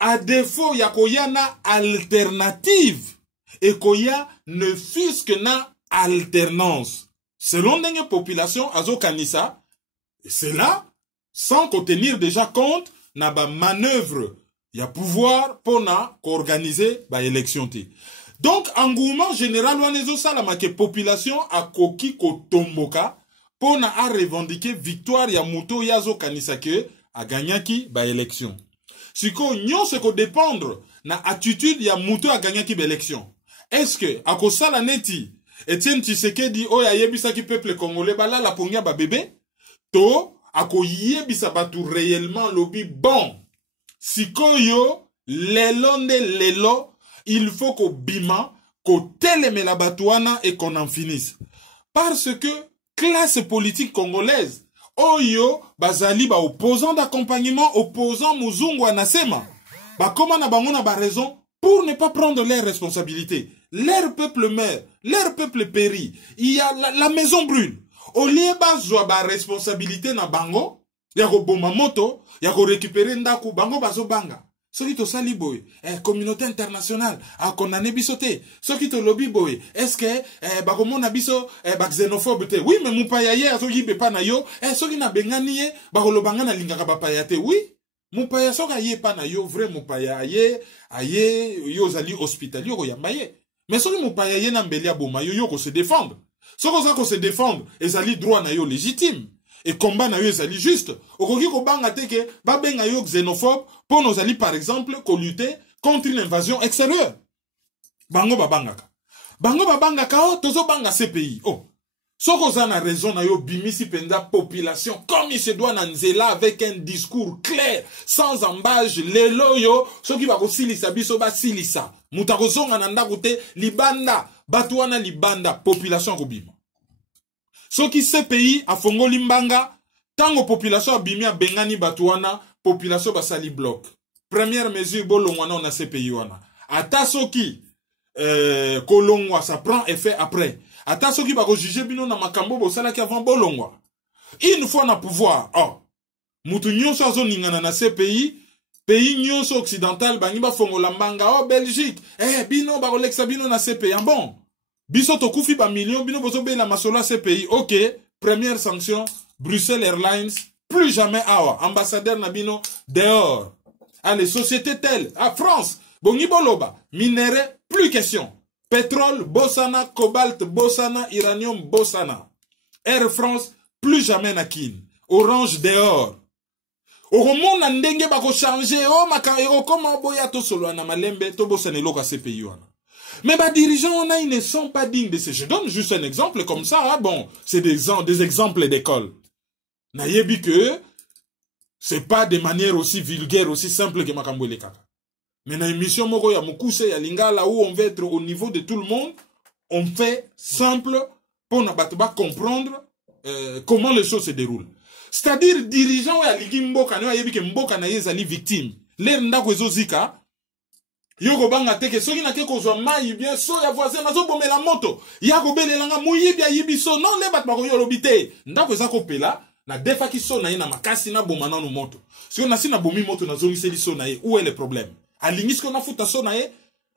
à défaut ya koya na alternative et koya ne fût-ce que na alternance. Selon la population azo kanisa, c'est là sans tenir déjà compte na ba manœuvre ya pouvoir pour na organiser ba élection té. Donc engouement général wanezo salama que population a koki ko tomboka pona a revendiquer victoire ya muto yazo kanisa ke a gagnaki ba élection. Siko nyonso ko dépendre na attitude ya muto a gagnaki ba élection. Est-ce que akosala neti Etienne Tshisekedi oya yebisa ki peuple congolais bala la pongia ba bébé to ako yebisa batu réellement lobi bon sikoyo lelo nde lelo il faut ko bima ko teleme la batuana et qu'on en finisse parce que classe politique congolaise oyo bazali ba opposant d'accompagnement opposant muzungu anasema ba koma na bango na ba raison pour ne pas prendre leurs responsabilités. Leur peuple meurt, leur peuple périt. Il y a la maison brûle. Au lieu bazwa ba responsabilité na bango, yako boma moto, yako récupérer ndaku bango bazo banga. Soki to sali boy, communauté internationale a condamné bisoté. Soki to lobby boy, est-ce que bako mona biso ba xénophobe te? Oui, mais mupaya ye azo yibe pa na yo, soki na bengani ye bako lobanga na lingaka ba payate. Oui. Mupaya soka ye pa na yo vrai mupaya ye aye yo zali hospitalier ko yamba ye. Mais soki mupaya ye na mbeli aboma yo ko se défendre. Soko za ko se défendre ezali droit na yo légitime et combat na yo ezali juste. Okoki ko banga teke ba benga yo xénophobe pour nos alliés par exemple ko lutter contre une invasion extérieure. Bango babangaka. Bango babangaka o tozo banga ce pays. Oh. Soko za na raison na yo bimisi penda population comme il se doit na nzela avec un discours clair sans embâche lelo yo soki bako silisa biso ba silisa mutako zonga na ndako te libanda batu wana libanda population ko bima soki ce pays afongoli mbanga tango population abimia bengani batu wana population basali bloc première mesure bolongwa na ce pays wana ata soki kolongwa ça prend effet après. Ata soki bako juger bino na makambo bosala ki avant bolongwa. Une fois na pouvoir, mutu nyonso azo ningana na ce pays nyonso occidental bangi ba fongola mbanga Belgique. Bino bako lexa bino na ce pays. Bon. Biso to kufi ba million bino bozo be la masolo ce pays. OK, première sanction, Bruxelles Airlines, plus jamais awa ambassadeur na bino dehors. Allez, société telle, à France, bongi boloba, minerai, plus question. Pétrole, Bossana, cobalt, Bossana, uranium, Bossana. Air France, plus jamais na kin. Orange dehors. Oromon na ndenge bako changer, makaero comment boya to solo na malembe, to bossane loka ce pays wana. Mais bah dirigeants ils ne sont pas dignes de ce. Je donne juste un exemple comme ça, bon, c'est des exemples d'école. Na yebi que c'est pas de manière aussi vulgaire, aussi simple que makambo le kaka. Mais dans l'émission Moko ya Mukuse ya Lingala où on va être au niveau de tout le monde, on fait simple pour ne comprendre comment les choses se déroulent. C'est-à-dire dirigeants ya ligi mboka na yebi ke mboka na yezali victime. L'air ndako ezozika yoko banga teke soki na keko zo mai bien so ya voisin nazo bomela moto yako belelanga muyibi ayibi so non le bat bako yolobite ndako ezako pela na defa ki so na ye na makasi na bomana no moto. Si on a si na bomi moto na zongi so na ye, où est le problème? Alingis qu'on a foutu so na ye,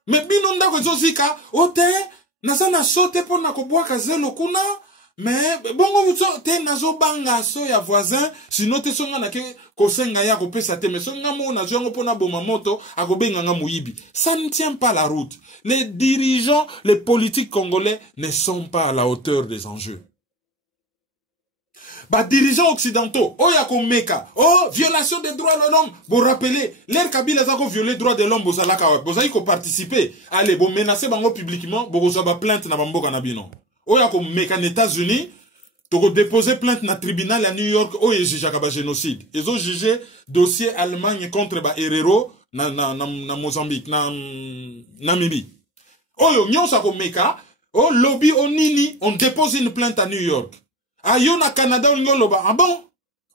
mais bino ndako ezozika ote nasa na sote po na kobwaka zelo kuna, mais bongo mutso te nazo banga so ya voisin sinon te songa na ke kosenga ya kopesa te mais songa mo na zongo po na boma moto akobenga nga muyibi. Ça ne tient pas la route. Les dirigeants, les politiques congolais ne sont pas à la hauteur des enjeux. Bah, dirigeants occidentaux, meka, violation des droits de l'homme, vous rappelez, l'air Kabila a violé les droits de l'homme, vous avez participer, allez, vous menacez bango publiquement, vous avez plainte na bambo kanabino. Meka aux États-Unis, vous déposer plainte na tribunal à New York, jugé kaba génocide. Ils ont jugé dossier Allemagne contre ba Herero na Mozambique, na Namibie. Nyonsa meka, lobby nini, on dépose une plainte à New York. Ayo na Canada ngoloba. Ah bon?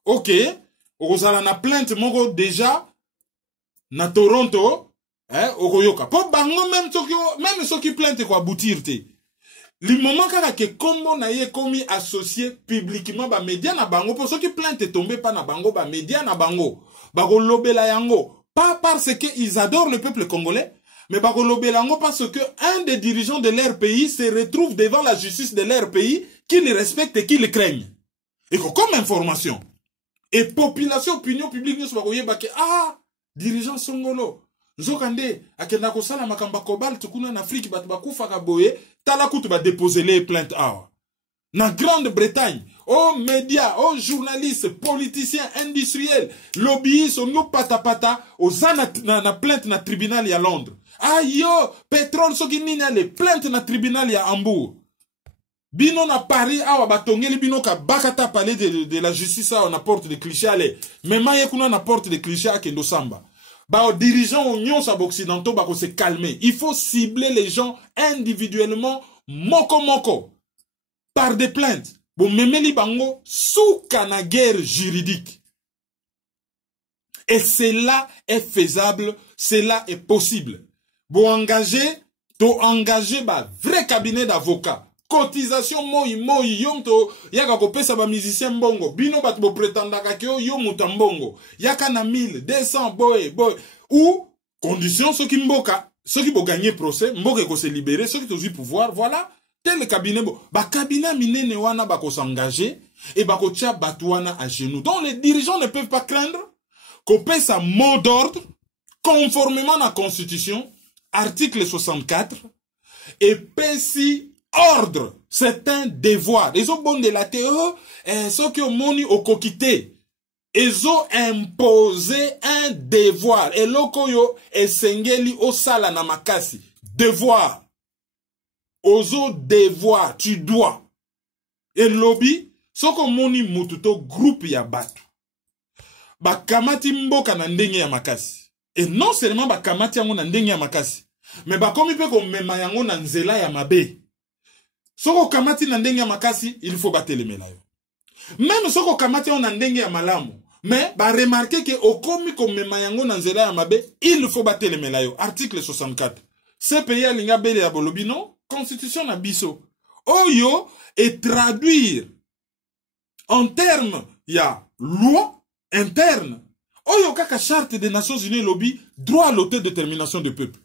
OK. Ozala na plainte moko déjà na Toronto, okoyoka. Po bango même ceux qui plainte ko aboutir te. Le moment kaka ke kombo na ye komi associé publiquement ba média na bango pour ceux qui plainte tomber pas na bango ba média na bango. Ba ko lobela yango pas parce que ils adorent le peuple congolais, mais ba ko lobela yango parce que un des dirigeants de leur pays se retrouve devant la justice de leur pays qui les respectent et qui les craignent. Et comme information. Et population, opinion publique, nous sommes dirigeants songolo. Nzokande, akenda kosala makamba kobal, tukuna en Afrique, batu bakufa kaboye, talakutu ba déposer les plaintes awa. Na Grande-Bretagne, aux médias, aux journalistes, politiciens, industriels, lobbyistes, aux pata aux na plainte na tribunal à Londres. Ayo, pétrole soki nini les plainte na tribunal à Hambourg. Bino na Paris, awa batongeli bino ka bakata parler de la justice à na porte de cliché ale. Même yekuna na porte de cliché à Kendo Samba. Bah, aux dirigeants unions occidentaux, bah, se calmer. Il faut cibler les gens individuellement, moko, par des plaintes. Bon, memeli bango, sous kana guerre juridique. Et cela est faisable, cela est possible. Bon, engager, bah, vrai cabinet d'avocats. Cotisation moi yom to yaka ko pesa ba musicien mbongo bino bat bo pretendaka ke yo mutambongo yaka na 1000 200 boy ou condition ceux qui mboka ceux qui vont gagner procès mboka ko se libérer ceux qui ont eu pouvoir voilà tel cabinet bo ba cabinet minene wana ba ko s'engager et ba ko tia batouana à genoux donc les dirigeants ne peuvent pas craindre qu'on pesa mot d'ordre conformément à la constitution article 64 et pesi ordre, c'est un devoir. Ils ont bon de la théorie, ceux qui ont moni au coquité. Ils ont imposé un devoir. Et lokoyo esengeli o sala na makasi. Devoir. Ozo devoir, tu dois. Et lobby, ceux qui ont moni mututo groupe ya batu. Bakamati mboka na ndenge ya makasi. Et non seulement bakamati yango na ndenge ya makasi, mais bakomi pe ko mema yango na nzela ya mabe. Soko kamati na ndenge ya makasi, il faut battre les mélayo. Même soko kamati on na ndenge ya malamu, mais ba remarquer que okomi ko mema yango na nzela ya mabe, il faut battre les mélayo. Article 64. Ce pays a linga bele ya bolobi non, constitution na biso. Oyo et traduire en termes ya loi interne. Oyo kaka charte des Nations Unies lobby droit à l'autodétermination du peuple.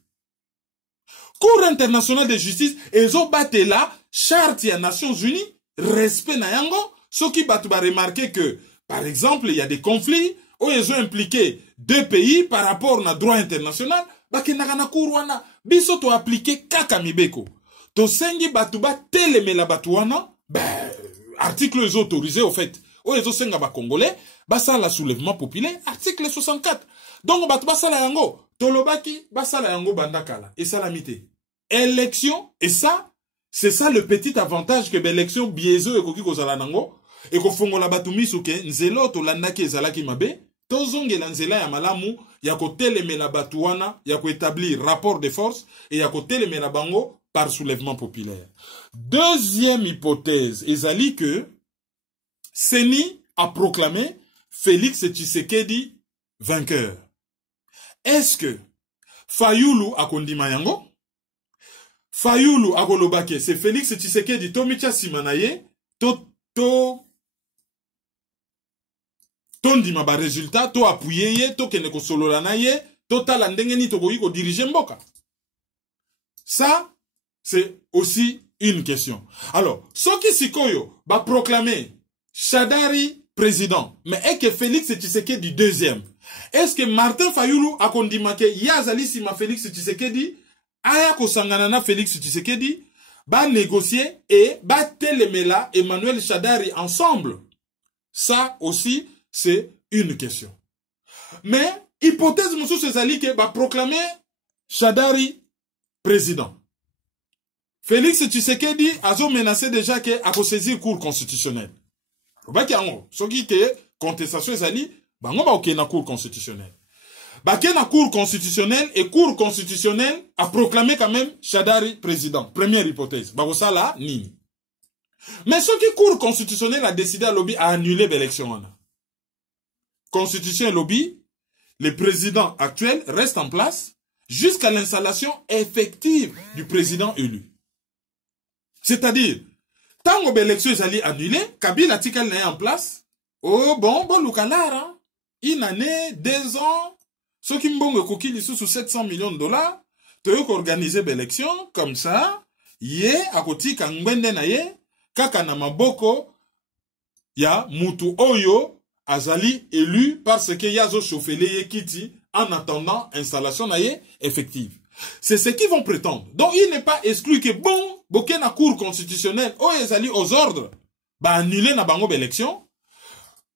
Cour internationale de justice, ils ont battu là, charte des Nations Unies, respect na yango, ceux qui battent remarquer que, par exemple, il y a des conflits, où ils ont impliqué deux pays par rapport au droit international, bah que na cour wana, biso to appliqué kaka mibeko. To sengi batuba teleme la batuana, ben, article les autorisés au fait, où ils ont senga ba congolais, bah ça la soulèvement populaire, article 64. Donc batuba ça la yango, tolobaki, bah ça la yango bandakala, et ça la mité. Élection, et ça, c'est ça le petit avantage que l'élection biaiseux et koki kozala nango, et ko fongola batumi suke, nzelo to landaki ezalaki mabe, to zonge la nzela ya malamu, ya ko teleme la batuana, ya ko établir rapport de force, et ya ko teleme la bango par soulèvement populaire. Deuxième hypothèse, ezali que, Seni a proclamé Félix Tshisekedi vainqueur. Est-ce que Fayulu a kondima yango? Fayulu agolobake, c'est Félix Tshisekedi tomicha simanaye, tondima ba résultat, to appuyer ye, to kene ko sololana ye, to tala ndenge ni to koyi ko diriger mboka. Ça, c'est aussi une question. Alors, ceux qui sikoyo va proclamer Shadari président, mais est-ce que Félix Tshisekedi deuxième? Est-ce que Martin Fayulu a kondimake yazali sima Félix Tshisekedi? Aya kosanganana Félix Tshisekedi ba négocier et ba telemela Emmanuel Shadari ensemble. Ça aussi, c'est une question. Mais, hypothèse moussou sezali que ba proclamer Shadari président. Félix Tshisekedi a menacé déjà que a saisir cour constitutionnelle. Baki yango, soki que contestation ezali, bango ba okena cour constitutionnelle. Baké na cour constitutionnelle et cour constitutionnelle a proclamé quand même Shadari président. Première hypothèse. Bagosa la nini. Mais ce qui cour constitutionnelle a décidé à lobby à annuler l'élection. Constitution et lobby, le président actuel reste en place jusqu'à l'installation effective du président élu. C'est-à-dire, tant que l'élection est annulée, Kabila Tikal n'est en place. Oh bon, Lukalara, une année, 2 ans, ceux qui m'ont coquille sous 700 millions de dollars, tu as organisé l'élection comme ça, yé, à côté, kangwende na yé, kakana maboko, ya mutu oyo, azali élu parce que yazo chauffele yé kiti, en attendant installation na yé effective. C'est ce qu'ils vont prétendre. Donc il n'est pas exclu que bon, boké na cour constitutionnelle, oh ezali aux ordres ba annuler na bango élection.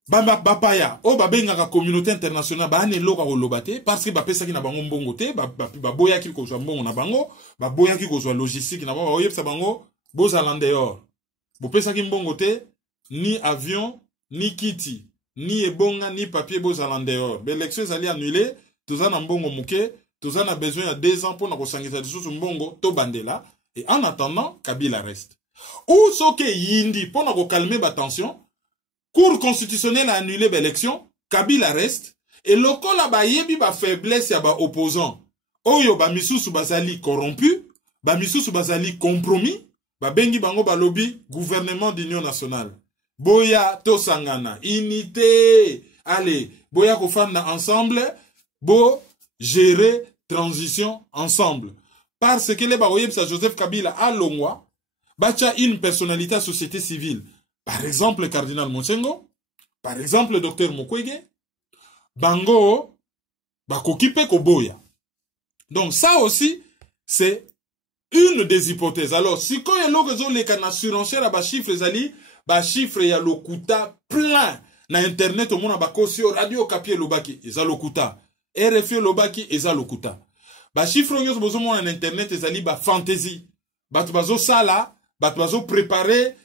Bapaya, o babengaka communauté internationale, ba ane loka kolobate, parce que bapesa ki na bango mbongo te, boya ki kozwa mbongo na bango, boya ki kozwa logistique na bango, oyebsa bango, bozala dehors. Bopesa ki mbongo te, ni avion, ni kiti, ni ebonga, ni papier bozala dehors. L'élection ezali annulé, toza na mbongo muke, toza na besoin ya 2 ans pour na kosangisa lisusu mbongo, to bandela, et en attendant, Kabila reste. Ou soke yindi, pour na calmer ba tension, Cour constitutionnelle a annulé l'élection, Kabila reste, et lokola ba yebi ba faiblesse ya ba opposant, oyo ba misusu bazali corrompu, ba misusu bazali compromis, ba bengi bango ba lobby gouvernement d'union nationale. Boya tosangana, unité, allez, boya kofanda ensemble, bo gérer transition ensemble. Parce que les baroyeb sa Joseph Kabila a longwa, bacha une personnalité à société civile. Par exemple, le cardinal Monsengo, par exemple, le docteur Mukwege, bango, bakokipe koboya. Donc ça aussi, c'est une des hypothèses. Alors, si quand il y a l'occasion les canaux surenchères, ba chiffres zali, ba chiffres ya lokuta plein na internet au monde bakosi radio Kapi lobaki, eza lokuta. RFI lobaki eza lokuta. Ba chiffres nyos bozo mo na internet ezali ba fantasy. Batu bazo sala, batu bazo préparer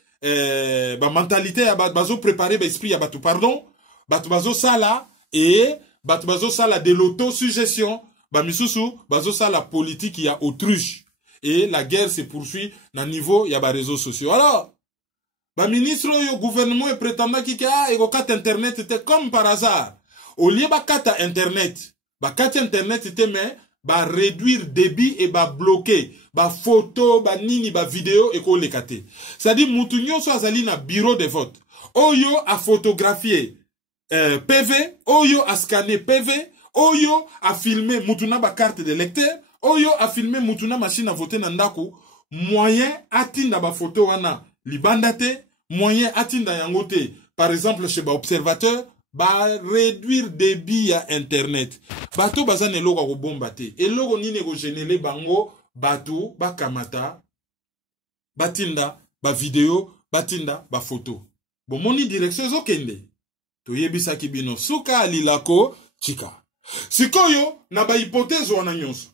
ba mentalité ya bazo préparer ba esprit ya batu pardon, batu bazo sala et batu bazo sala de l'autosuggestion, ba misusu bazo sala politique ya autruche et la guerre se poursuit na niveau ya ba réseaux sociaux. Alors ba ministre yo gouvernement et prétendant ki ka eko kat internet était comme par hasard. Au lieu ba kat internet, ba kat internet était mais ba réduire débit et ba bloquer ba photo ba nini ba vidéo et ko lekate. C'est-à-dire mutu nyonso azali na bureau de vote. Oyo a photographier PV, oyo a scanner PV, oyo a filmer mutuna ba carte de lecteur, oyo a filmer mutuna machine à voter na ndako, moyen atinda ba photo wana libanda te, moyen atinda yango te. Par exemple chez ba observateur ba réduire débit à internet. Bato bazane logo ko bomba te. Et logo nini ko générer bango bato ba kamata batinda ba vidéo batinda ba photo. Bon moni direction zo kende. To yebisa kibino suka alilako chika. Sikoyo na ba hypothèse wana nyonso.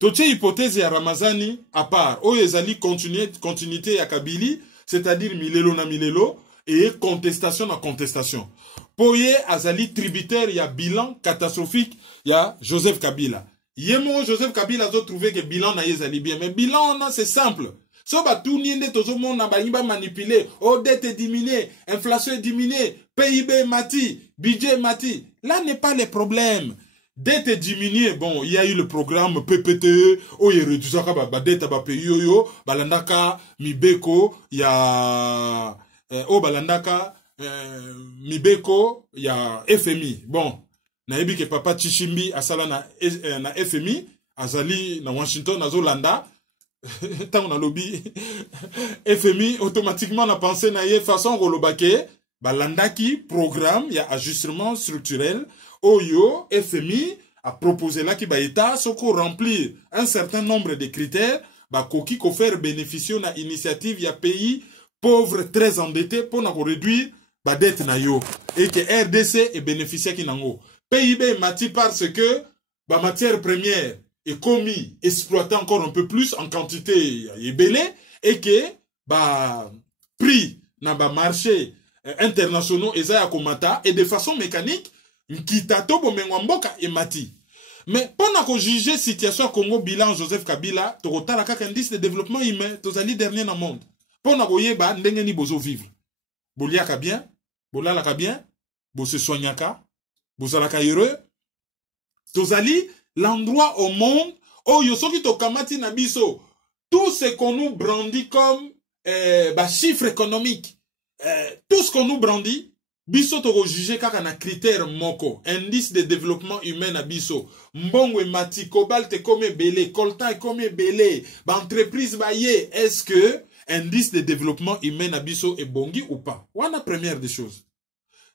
To tie hypothèse ya Ramazani à part. Oyo ezali continuité ya Kabili, c'est-à-dire milelo na milelo et contestation na contestation. Poye azali tributaire ya bilan catastrophique ya Joseph Kabila. Yemo Joseph Kabila a trouvé que bilan na yezali bien, mais bilan na c'est simple. So ba tout niende tozo mona ba yiba manipuler, oh dette diminuée, inflation diminuée, PIB mati, budget mati. Là n'est pas le problème. Dette diminuée, bon, il y a eu le programme PPTE, oh il réduit ça ba dette ba pays yo, balandaka mibeko, il y a oh balandaka Mibeko, il y a FMI. Bon, naebi que papa Chichimbi asala na FMI, azali na Washington, na Zolanda, tant on a lobby, FMI, automatiquement on a pensé na ye façon rolobake, balandaki programme, il y a ajustement structurel, Oyo, FMI, a proposé là qui ba état, soko remplir un certain nombre de critères, ba koki ko faire bénéficier na initiative, il y a pays pauvres très endettés pour na réduire ba dette na yo et que RDC est bénéficiaire qui nango. PIB mati parce que ba matière première est commis exploité encore un peu plus en quantité ebelé et que ba prix na ba marché internationaux eza ya komata et de façon mécanique nkitato bomengwa mboka et mati. Mais pendant qu'on juge situation Congo bilan Joseph Kabila to kotala kaka indice de développement humain tozali dernier na monde. Pendant qu'on yeba ndenge ni bozo vivre. Boliaka bien, bolalaka bien, bose soignaka, bozalaka heureux. Tozali l'endroit au monde où yosoki to kamati na biso tout ce qu'on nous brandit comme chiffre économique, tout ce qu'on nous brandit, biso to juger kaka na critère moko, indice de développement humain na biso, mbongo mati, cobalt comme belé, coltan comme belé, ba entreprise ba ye, est-ce que indice de développement humain à biso et bongi ou pas? Voilà première des choses.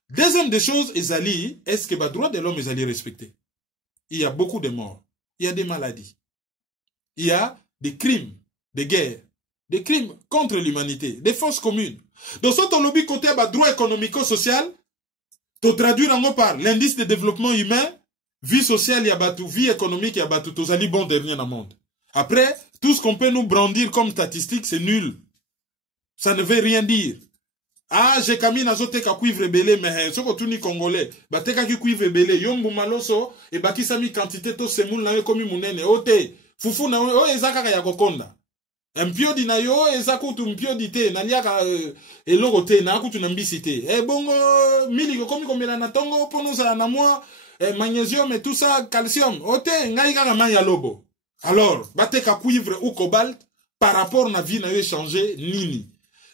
Deuxième des choses, est-ce que le droit de l'homme est respecté? Il y a beaucoup de morts. Il y a des maladies. Il y a des crimes, des guerres, des crimes contre l'humanité, des fausses communes. Donc, si ton lobby côté droit économico-social, tu traduis par l'indice de développement humain, vie sociale, vie économique, tous les bons derniers dans le monde. Après, tout ce qu'on peut nous brandir comme statistique, c'est nul. Ça ne veut rien dire. Ah, j'ai camé na zote ka cuivre belé, mais ce que tu ni congolais, bah te ka ki cuivre belé, yombu maloso, et bah ki sami quantité to semoun na komi munene, ote, fufu na o ezaka ka ya kokonda. Mpio di na yo, ezako tu mpio di te, na liaka eloko te, na akutu na mbisi te. Bongo, mili komi komela na tongo, pono sa na moi, magnésium et tout ça, calcium, ote, ngai kaka maya lobo. Alors, bah te ka cuivre ou cobalt, par rapport na vie na yo changé, nini.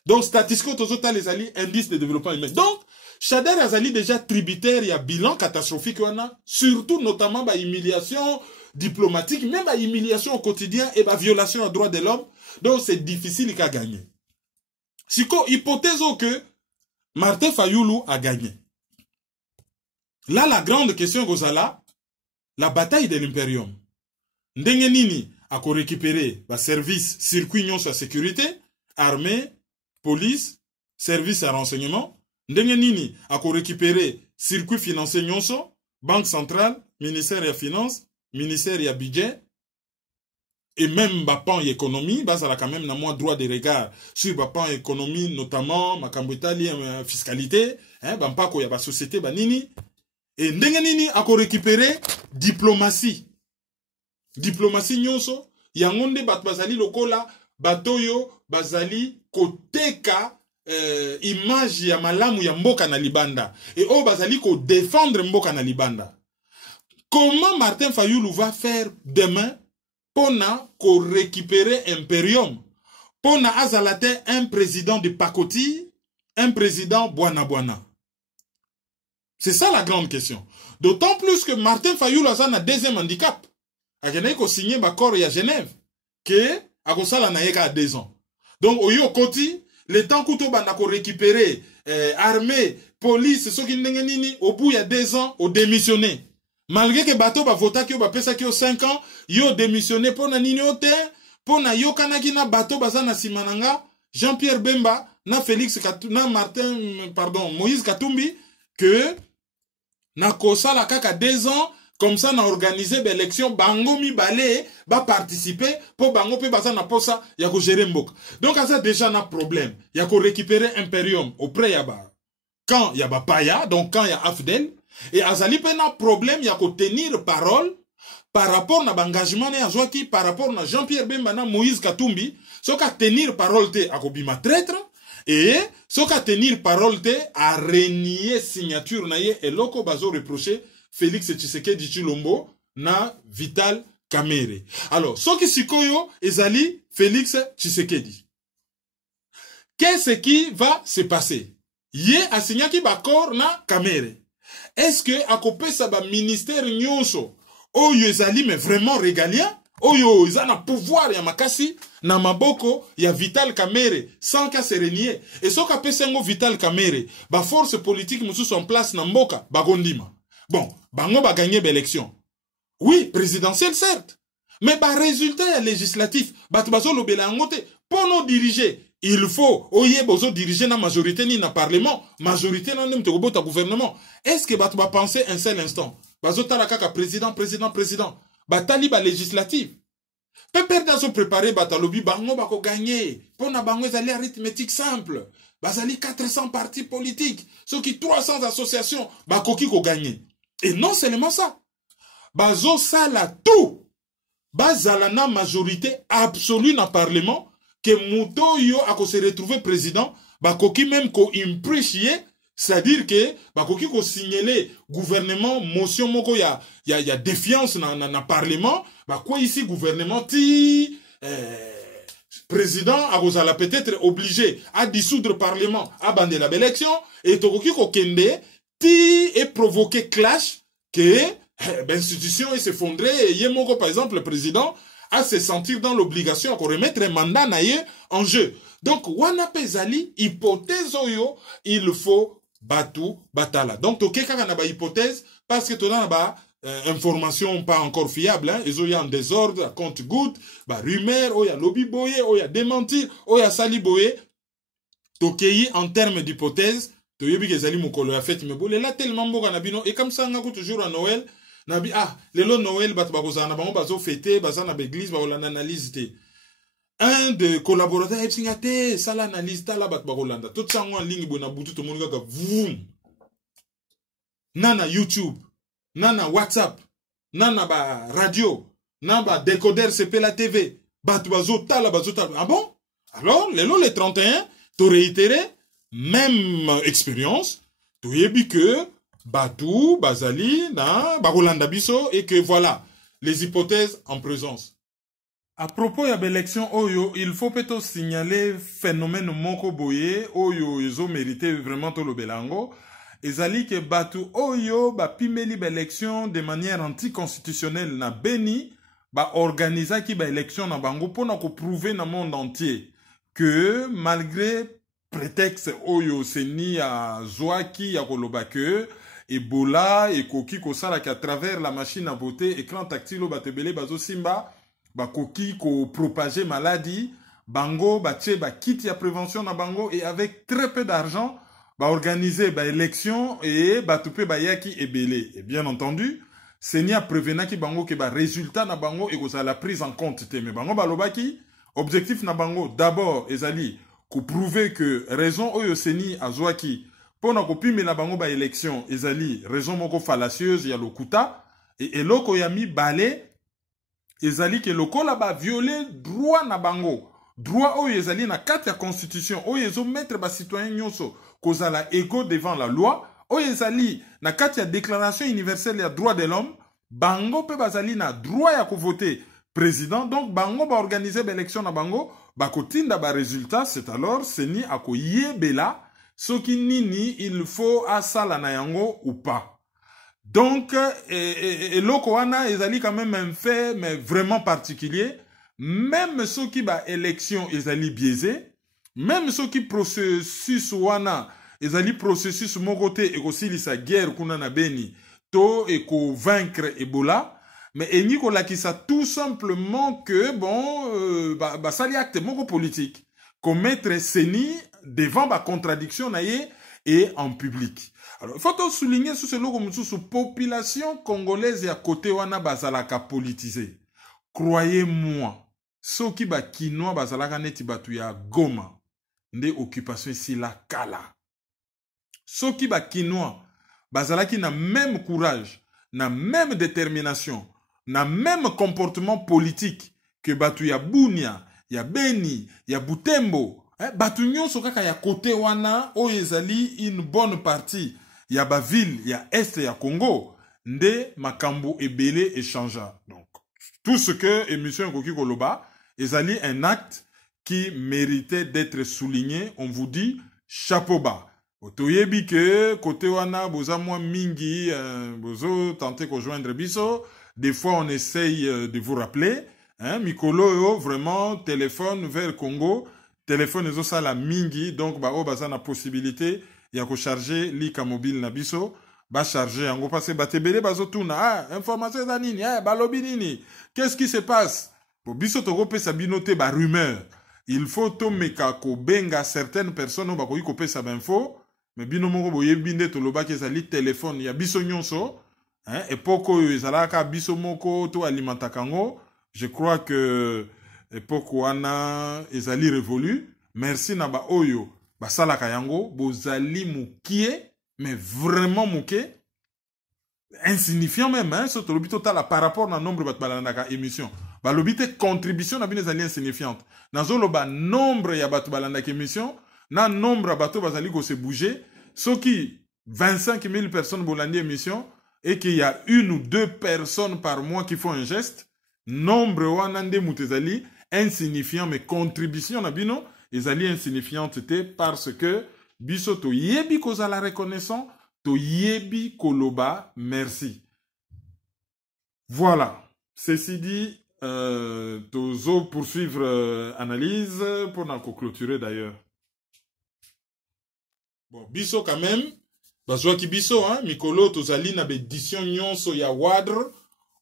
Donc, statistiquement, total les alliés, indice de développement humain. Donc, Chader Azali déjà tributaire, il y a bilan catastrophique, surtout notamment, bah, humiliation diplomatique, même bah, humiliation au quotidien et bah, violation aux droits de l'homme. Donc, c'est difficile qu'à gagner. Si quoi, hypothèse que Martin Fayoulou a gagné. Là, la grande question, Gozala, la bataille de l'impérium. Ndenge nini a récupérer bah, service, circuit, union sur sécurité, armée, police, service à renseignement, ndenge nini a récupérer circuit financier nyonso, banque centrale, ministère de finances, ministère de budget, et même bapan économie, bas la quand même na moins droit de regard sur bapan économie, notamment makambetali fiscalité, hein, bampako ya ba société banini, et ndenge nini a récupérer diplomatie. Diplomatie nyonso, yangonde bat bazali lokola, batoyo, bazali, koteka, image ya malamu ya mboka na libanda. Et oh, bazali ko défendre mboka na libanda. Comment Martin Fayoulou va faire demain pour récupérer Imperium? Pour azalate un président de Pakoti, un président Bwana. C'est ça la grande question. D'autant plus que Martin Fayoulou a un deuxième handicap. Il ko signé l'accord à Genève que akosala na yeka à 2 ans. Donc oyo koti le temps que tu vas récupérer armée, police, ceux qui n'ont nini au bout il y a 2 ans au démissionné. Malgré que bateau va voter que va pesa que 5 ans, yo démissionné pour na nini ote, pour na yo kanaki na bateau bazana simananga, Jean-Pierre Bemba, na Félix na Martin pardon, Moïse Katumbi que na kosala kaka 2 ans. Comme ça, on a organisé l'élection, bango mi balé, va participer, pour bango pe baza na posa, ya ko gérer mbok. Donc, à ça, déjà, on a problème. Ya ko récupérer Imperium auprès yaba. Quand yaba Paya, donc quand y a Afdel, et Azali pe na problème, ya ko tenir parole, par rapport na engagement na Joaki, par rapport na Jean-Pierre Bemba na Moïse Katumbi, so ka tenir parole te, a ko bima traître, et so ka tenir parole te, a renier signature na ye, et loko bazo reprocher, Félix Tshisekedi Tshilombo na Vital Kamerhe. Alors, ce qui sikoyo ezali Félix Tshisekedi. Qu'est-ce qui va se passer? Ye a signé qui bakor na Kamerhe. Est-ce que à côté ça va ministère nyonso oyo ezali mais vraiment régalien? Oyo ezana pouvoir ya makasi na maboko ya Vital Kamerhe sans qu'à se renier. Et ce qu'a pesengo Vital Kamerhe, ba force politique mususu en place na mboka bagondima. Bon, bango va gagner l'élection. Oui, présidentielle certes. Mais par résultat législatif, pour nous diriger, il faut, oye bozo diriger na majorité ni na parlement, majorité na nem te robota gouvernement. Est-ce que va penser un seul instant? Bazo talaka président. Batali ba législatif. Peu perdre se préparer batalobi bango bako gagner. Pour na bango ezali arithmétique simple. Bazali 400 partis politiques, ceux qui 300 associations, bakoki ko gagner. Et non seulement ça, bazo sala tout, bazala na majorité absolue na parlement, que mouto yo a ko se retrouver président, bakoki même ko impressier, c'est-à-dire que bakoki ko signaler gouvernement motion moko ya défiance na parlement, quoi ici gouvernement ti président a peut-être obligé à dissoudre le parlement, à bander la élection, et tokoki ko kende et provoquer clash que l'institution s'effondrer et yemoko par exemple le président à se sentir dans l'obligation à remettre un mandat naïe en jeu. Donc wana pezali hypothèse oyo il faut batu batala. Donc toke kaka na ba hypothèse parce que tona ba information pas encore fiable hein, ils ont en désordre compte goutte ba rumeur oya lobby boye oya démentir oya sali boye tokei en termes d'hypothèse, toyebi que ezali mokolo ya fête, mais bon, là tellement mboka na bino, et comme ça, on a toujours à Noël, nabi, ah, lelo Noël, bat bakoza na bango, bazo fêter, baza na l'église, bakola na analyse te. Un de collaborateurs, epsingate, ça l'analyse, ta la bat bakolanda. Tout ça, en ligne, bon, na boutou, tout le monde, kaka, voum. Nana YouTube, nana WhatsApp, nana ba radio, nana ba décodeur CP la TV, bat bazo, ta la bazo, ta. Ah bon? Alors, le 31, tu réitéré, même expérience, tu yebi que Batou, Bazali, na, Barolanda Bisso, et que voilà, les hypothèses en présence. À propos de l'élection Oyo, il faut peut-être signaler phénomène Moko Boye, Oyo, ils ont mérité vraiment tout le belango. Ezali que Batou Oyo, ba pimeli l'élection de manière anticonstitutionnelle na Beni, ba organisa ki ba élection na bango pour na ko prouver na monde entier que malgré prétexte Oyo seni à Zouaki ya koloba que Ebola et koki ko sala qu'à travers la machine à voter écran tactile batebele bazo simba ba koki ko propager maladie bango ba tche ba kit ya prévention na bango et avec très peu d'argent ba organiser ba élection et ba tupe ba yaki ebele et bien entendu seni a prévenant ki bango ke ba résultat na bango et ko ça la prise en compte te mais bango ba lobaki objectif na bango d'abord ezali ko prouver que raison oyo seni azwaki pour na kopime na bango ba élection ezali raison moko fallacieuse ya lokuta et eloko ya mi balé ezali ke lokola ba violer droit na bango droit oyo ezali na kati ya constitution oyo ezo mettre ba citoyen nyonso kozala égaux devant la loi oyo ezali na kati ya déclaration universelle ya droit de l'homme bango pe bazali na droit ya kovoter président donc bango ba organiser ba élection na bango ba kotinda ba résultat c'est alors seni akoyebela soki nini il faut asala na yango ou pas. Donc eloko wana ezali quand même un fait mais vraiment particulier même soki ba élection ezali biaisé même soki processus wana ezali processus moko te ekosilisa guerre kuna na Beni to eko vaincre Ebola mais enyi kolakisa tout simplement que bon basali acte moko politique commettre seni devant la contradiction naie et en public. Alors, il faut souligner sur ce logo sous population congolaise à côté wana bazalaka politisé. Croyez-moi, ceux qui ba kinois bazalaka neti batu ya Goma, nde occupation ici la kala. Ceux qui ba kinois bazalaki na même courage, na même détermination, na même comportement politique que batu ya Bunia, ya Beni, ya Butembo. Batu nyonso kaka ya kote wana oyo ezali une bonne partie ya ba ville ya est ya Congo nde makambo ebele échangea. Donc tout ce que émission Koki Koloba ezali un acte qui méritait d'être souligné. On vous dit chapeau bas. Otoyebi que kote wana boza mwa mingi bozo tenter ko joindre biso. Des fois on essaye de vous rappeler mikolo yo vraiment téléphone vers Congo. Téléphone ezo sala mingi donc ba o baza na possibilité ya ko charger lika mobile na biso ba charger yango parce batebele bazo tuna information za nini balobi nini qu'est-ce qui se passe po biso to ko pesa binote ba rumeur il faut to meka ko benga certaines personnes ba ko yi ko pesa ba info mais bino moko boyebi nde to lobaki ezali téléphone ya biso nyonso epoko yo ezalaka biso moko to alimentaka ngo je crois que époque wana ezali révolu merci na ba oyo basalaka yango bozali mukie mais vraiment mukie insignifiant même surtout lobito tala par rapport na nombre bat balandaka émission ba lobite contribution na bino ezali insignifiante nazolo ba nombre ya bat balandaka émission na nombre bato bazali ko se bouger soki 25 000 personnes bolandi émission et qu'il y a une ou deux personnes par mois qui font un geste nombre wana nde mutezali insignifiant mais contribution na bino ezali insignifiante te parce que biso to yebi kozala reconnaissant to yebi koloba merci. Voilà, ceci dit tozo poursuivre analyse pour na clôturer d'ailleurs. Bon biso quand même bazwa ki biso mikolo tozali na édition nyonso ya Wadr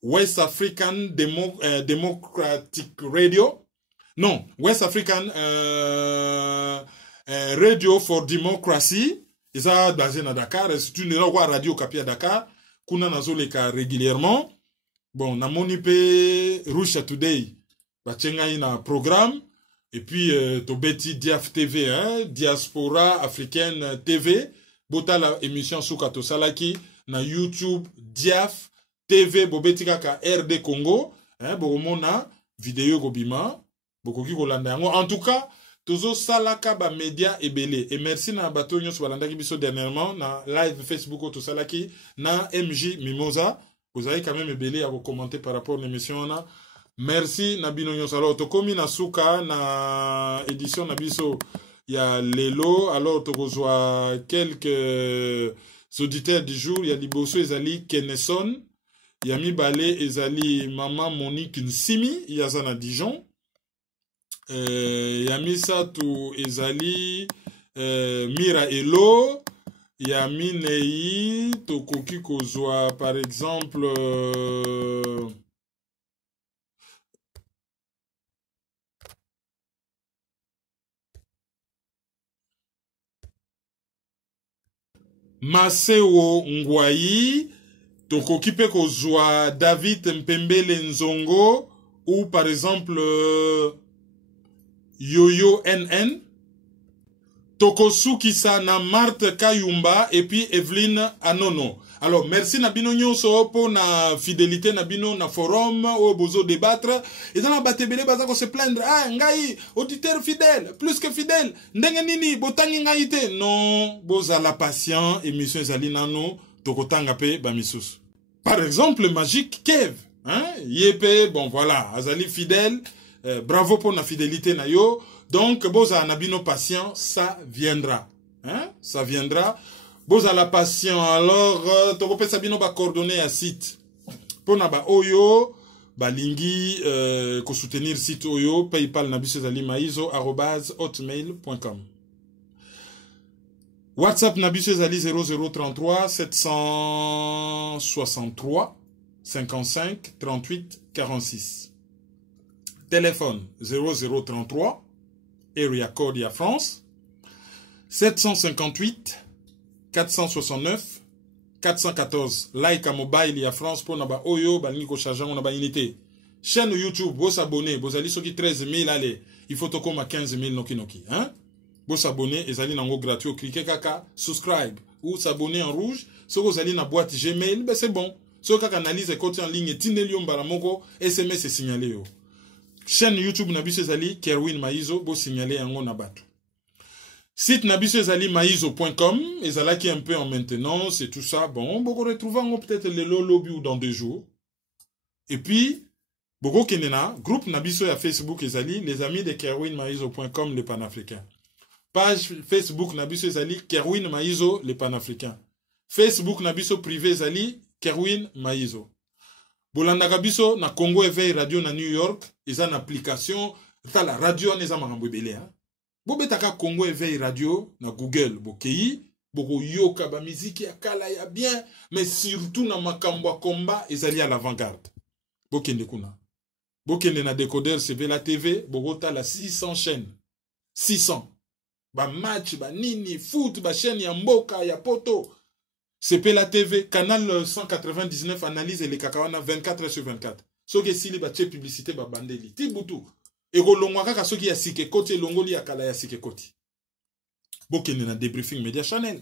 West African Democratic Radio. Non, West African Radio for Democracy, eza basé na Dakar, c'est une radio Okapi à Dakar, kuna nazoleka régulièrement. Bon, na moni pe Russia Today, bachenga ina programme, et puis tobeti Diaf TV, hein, Diaspora Africaine TV, bota la émission Soukato Salaki, na YouTube Diaf TV, bobeti kaka RD Congo, hein, bomona vidéo gobima, bokoki kolanda yango. En tout cas, tozo salaka ba média ebele. Et merci na bato nyos balandaki biso dernièrement na live Facebook to salaki na MJ Mimosa. Vous avez quand même ebele à vous commenter par rapport à l'émission na. Merci na bino nyos. Alors tokomi na suka na édition na biso ya lelo. Alors tokozwa quelques auditeurs du jour. Il y a liboso ezali Keneson, Yami Balé ezali Maman Monique Nsimi, Yazana Dijon. Yamisatu ezali Mira Elo, Yaminei tokoki kozwa par exemple Maseo Ngwayi, tokoki pe kozwa David Mpembele Nzongo, ou par exemple Yoyo NN, Tokosuki Sana, Marthe Kayumba, et puis Evelyne Anono. Alors, merci Nabino Nyonso pour na fidélité Nabino na forum, au bozo débattre. Et dans la batebele, bazako se plaindre. Ah, ngai, auditeur fidèle, plus que fidèle. Ndenge nini, botangi ngai te. Non, boza la patient, émission Zali Nano, Tokotanga pe, bamisus. Par exemple, Magique Kev, hein, Yépe, bon voilà, Azali fidèle. Bravo pour la fidélité na yo. Donc, boza nabino patient, ça viendra. Hein? Ça viendra. Boza la patient. Alors, tokope sabino ba coordonner à site. Pour na ba oyo, ba lingi, ko soutenir site oyo, PayPal nabiso zali maizo, @hotmail.com. WhatsApp nabiso zali 0033 763 55 38 46. Téléphone 0033, area code ya France, 758 469 414. Like à mobile ya France pour naba oyo balingi ko charger on ba unité. Chaîne YouTube, vous abonnez, vous allez sur 13 000 allez. Il faut to comme 15 000 noki noki, hein? Vous abonnez et allez nango gratuit, cliquez kaka subscribe ou s'abonner en rouge. Si vous allez na boîte Gmail, ben c'est bon. Si vous analyse côté en ligne tinelium baramoko SMS est signalé yo. Chaîne YouTube Nabiso Zali, Kerwin Maizo, bo signaler yango na batu. Site Nabiso Zali maizo.com, et zala qui est un peu en maintenance et tout ça. Bon, beaucoup retrouver peut-être le lobby ou dans 2 jours. Et puis, beaucoup kenena, groupe Nabiso à Facebook et Zali, les amis de kerwinmaizo.com, les panafricains. Page Facebook Nabiso Zali, Kerwin Maizo, les panafricains. Facebook Nabiso privé Zali, Kerwin Maizo. Bolanda Kabiso na Congo Éveil Radio na New York, ils ont une application, la radio n'est pas mambébélé. Bobetaka Congo Éveil Radio na Google, bokei, boko yoka ba musique ya kala ya bien, mais surtout na makambo combat, ils allaient à l'avant-garde. Bokende kuna. Bokende na décodeur CV la TV, bogota la 600 chaînes. 600. Ba match, ba nini, foot, ba chaîne ya mboka, ya poto. CP la TV, canal 199, analyse les kakawana 24/24. Soki sili ba tche publicité ba bandeli. Tibutu. Ego longwa kaka soki ya sike koti, longoli ya kala ya sike koti. Bokene na débriefing Média Channel.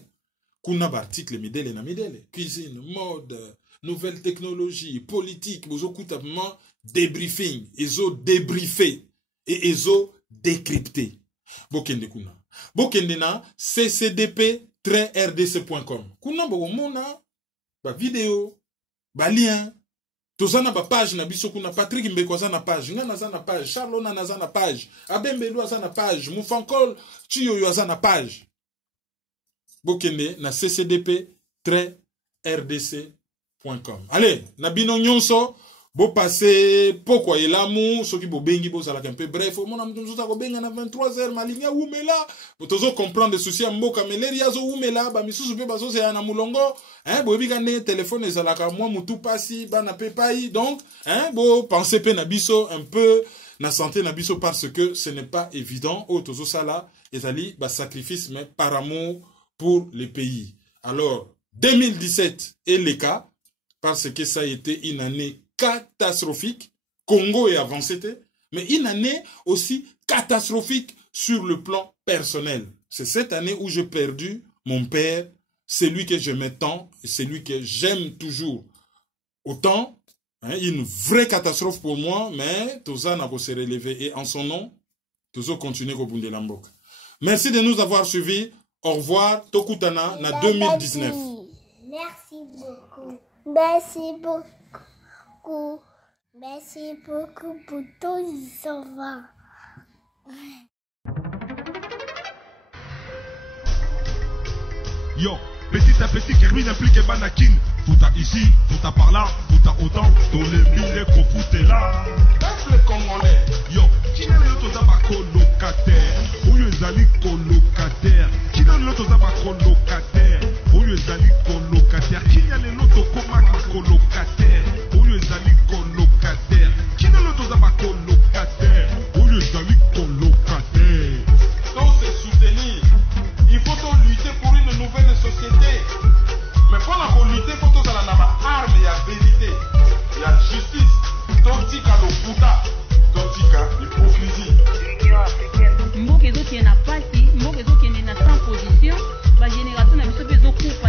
Kuna ba article midele na midele. Cuisine, mode, nouvelles technologies, politique. Bozo koutabement débriefing. Ezo débriefé. Et ezo décrypté. Bokende kuna. Bokende na ccdp-rdc.com. Kuna mona ba vidéo, ba lien. Tozana ba page na biso kuna Patrick Mbeko azana page, nga nazana page, Charlona nazana page, Abembelu azana page, Mufankol Chiyo azana page. Bokende na ccdp-rdc.com. Allez, na bino nyonso bo passer pourquoi elamu soki bo bengi bo zala un peu bref mona mtunzo ko benga na 23h malinga umela botozo comprendre des soucis mboka meleri yazo umela ba misusu pe bazo se na mulongo hein bo bika ne téléphone ezala ka moi mutu pasi bana pe pai donc hein bo penser pe na biso un peu na santé na biso parce que ce n'est pas évident. Otozo sala ezali ba sacrifice mais par amour pour le pays. Alors 2017 est le cas parce que ça a été une année catastrophique. Congo est avancé, mais une année aussi catastrophique sur le plan personnel. C'est cette année où j'ai perdu mon père, celui que j'aimais tant, et celui que j'aime toujours autant. Hein, une vraie catastrophe pour moi, mais Toza n'a pas se relever. Et en son nom, Tozo continue au bout de l'ambok. Merci de nous avoir suivis. Au revoir. Tokutana na 2019. Merci beaucoup. Merci beaucoup. Merci beaucoup pour tout ça. Yo, petit à petit, Kerwin implique Banakin. Fouta ici, fouta par là, fouta autant. Dans les mille qu'on là. Peuple congolais. Yo, qui n'a le toza ba colocataire. Oyo ezali colocataire. Qui n'a le toza ba colocataire. Oyo ezali colocataire. Qui n'a le loto koma ba colocataire. Oyo ezali colocataire. Qui n'a le toza ba colocataire. Oyo ezali colocataire. Donc c'est soutenir. Il faut lutter pour une nouvelle société. Mais pour la lutter, il faut que la arme, il y a vérité, il y a justice. Tontika le puta, tontika l'hypocrisie. Mboka qui est na parti, mboka qui est na sans position, la génération n'a pas besoin de couper,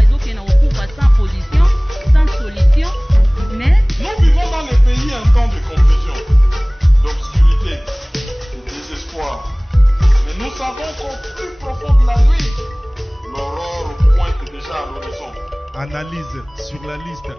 sans position, sans solution. Mais nous vivons dans les pays un temps de confusion, d'obscurité, de désespoir. Mais nous savons qu'au plus profond de la nuit, l'aurore pointe déjà à l'horizon. Analyse sur la liste.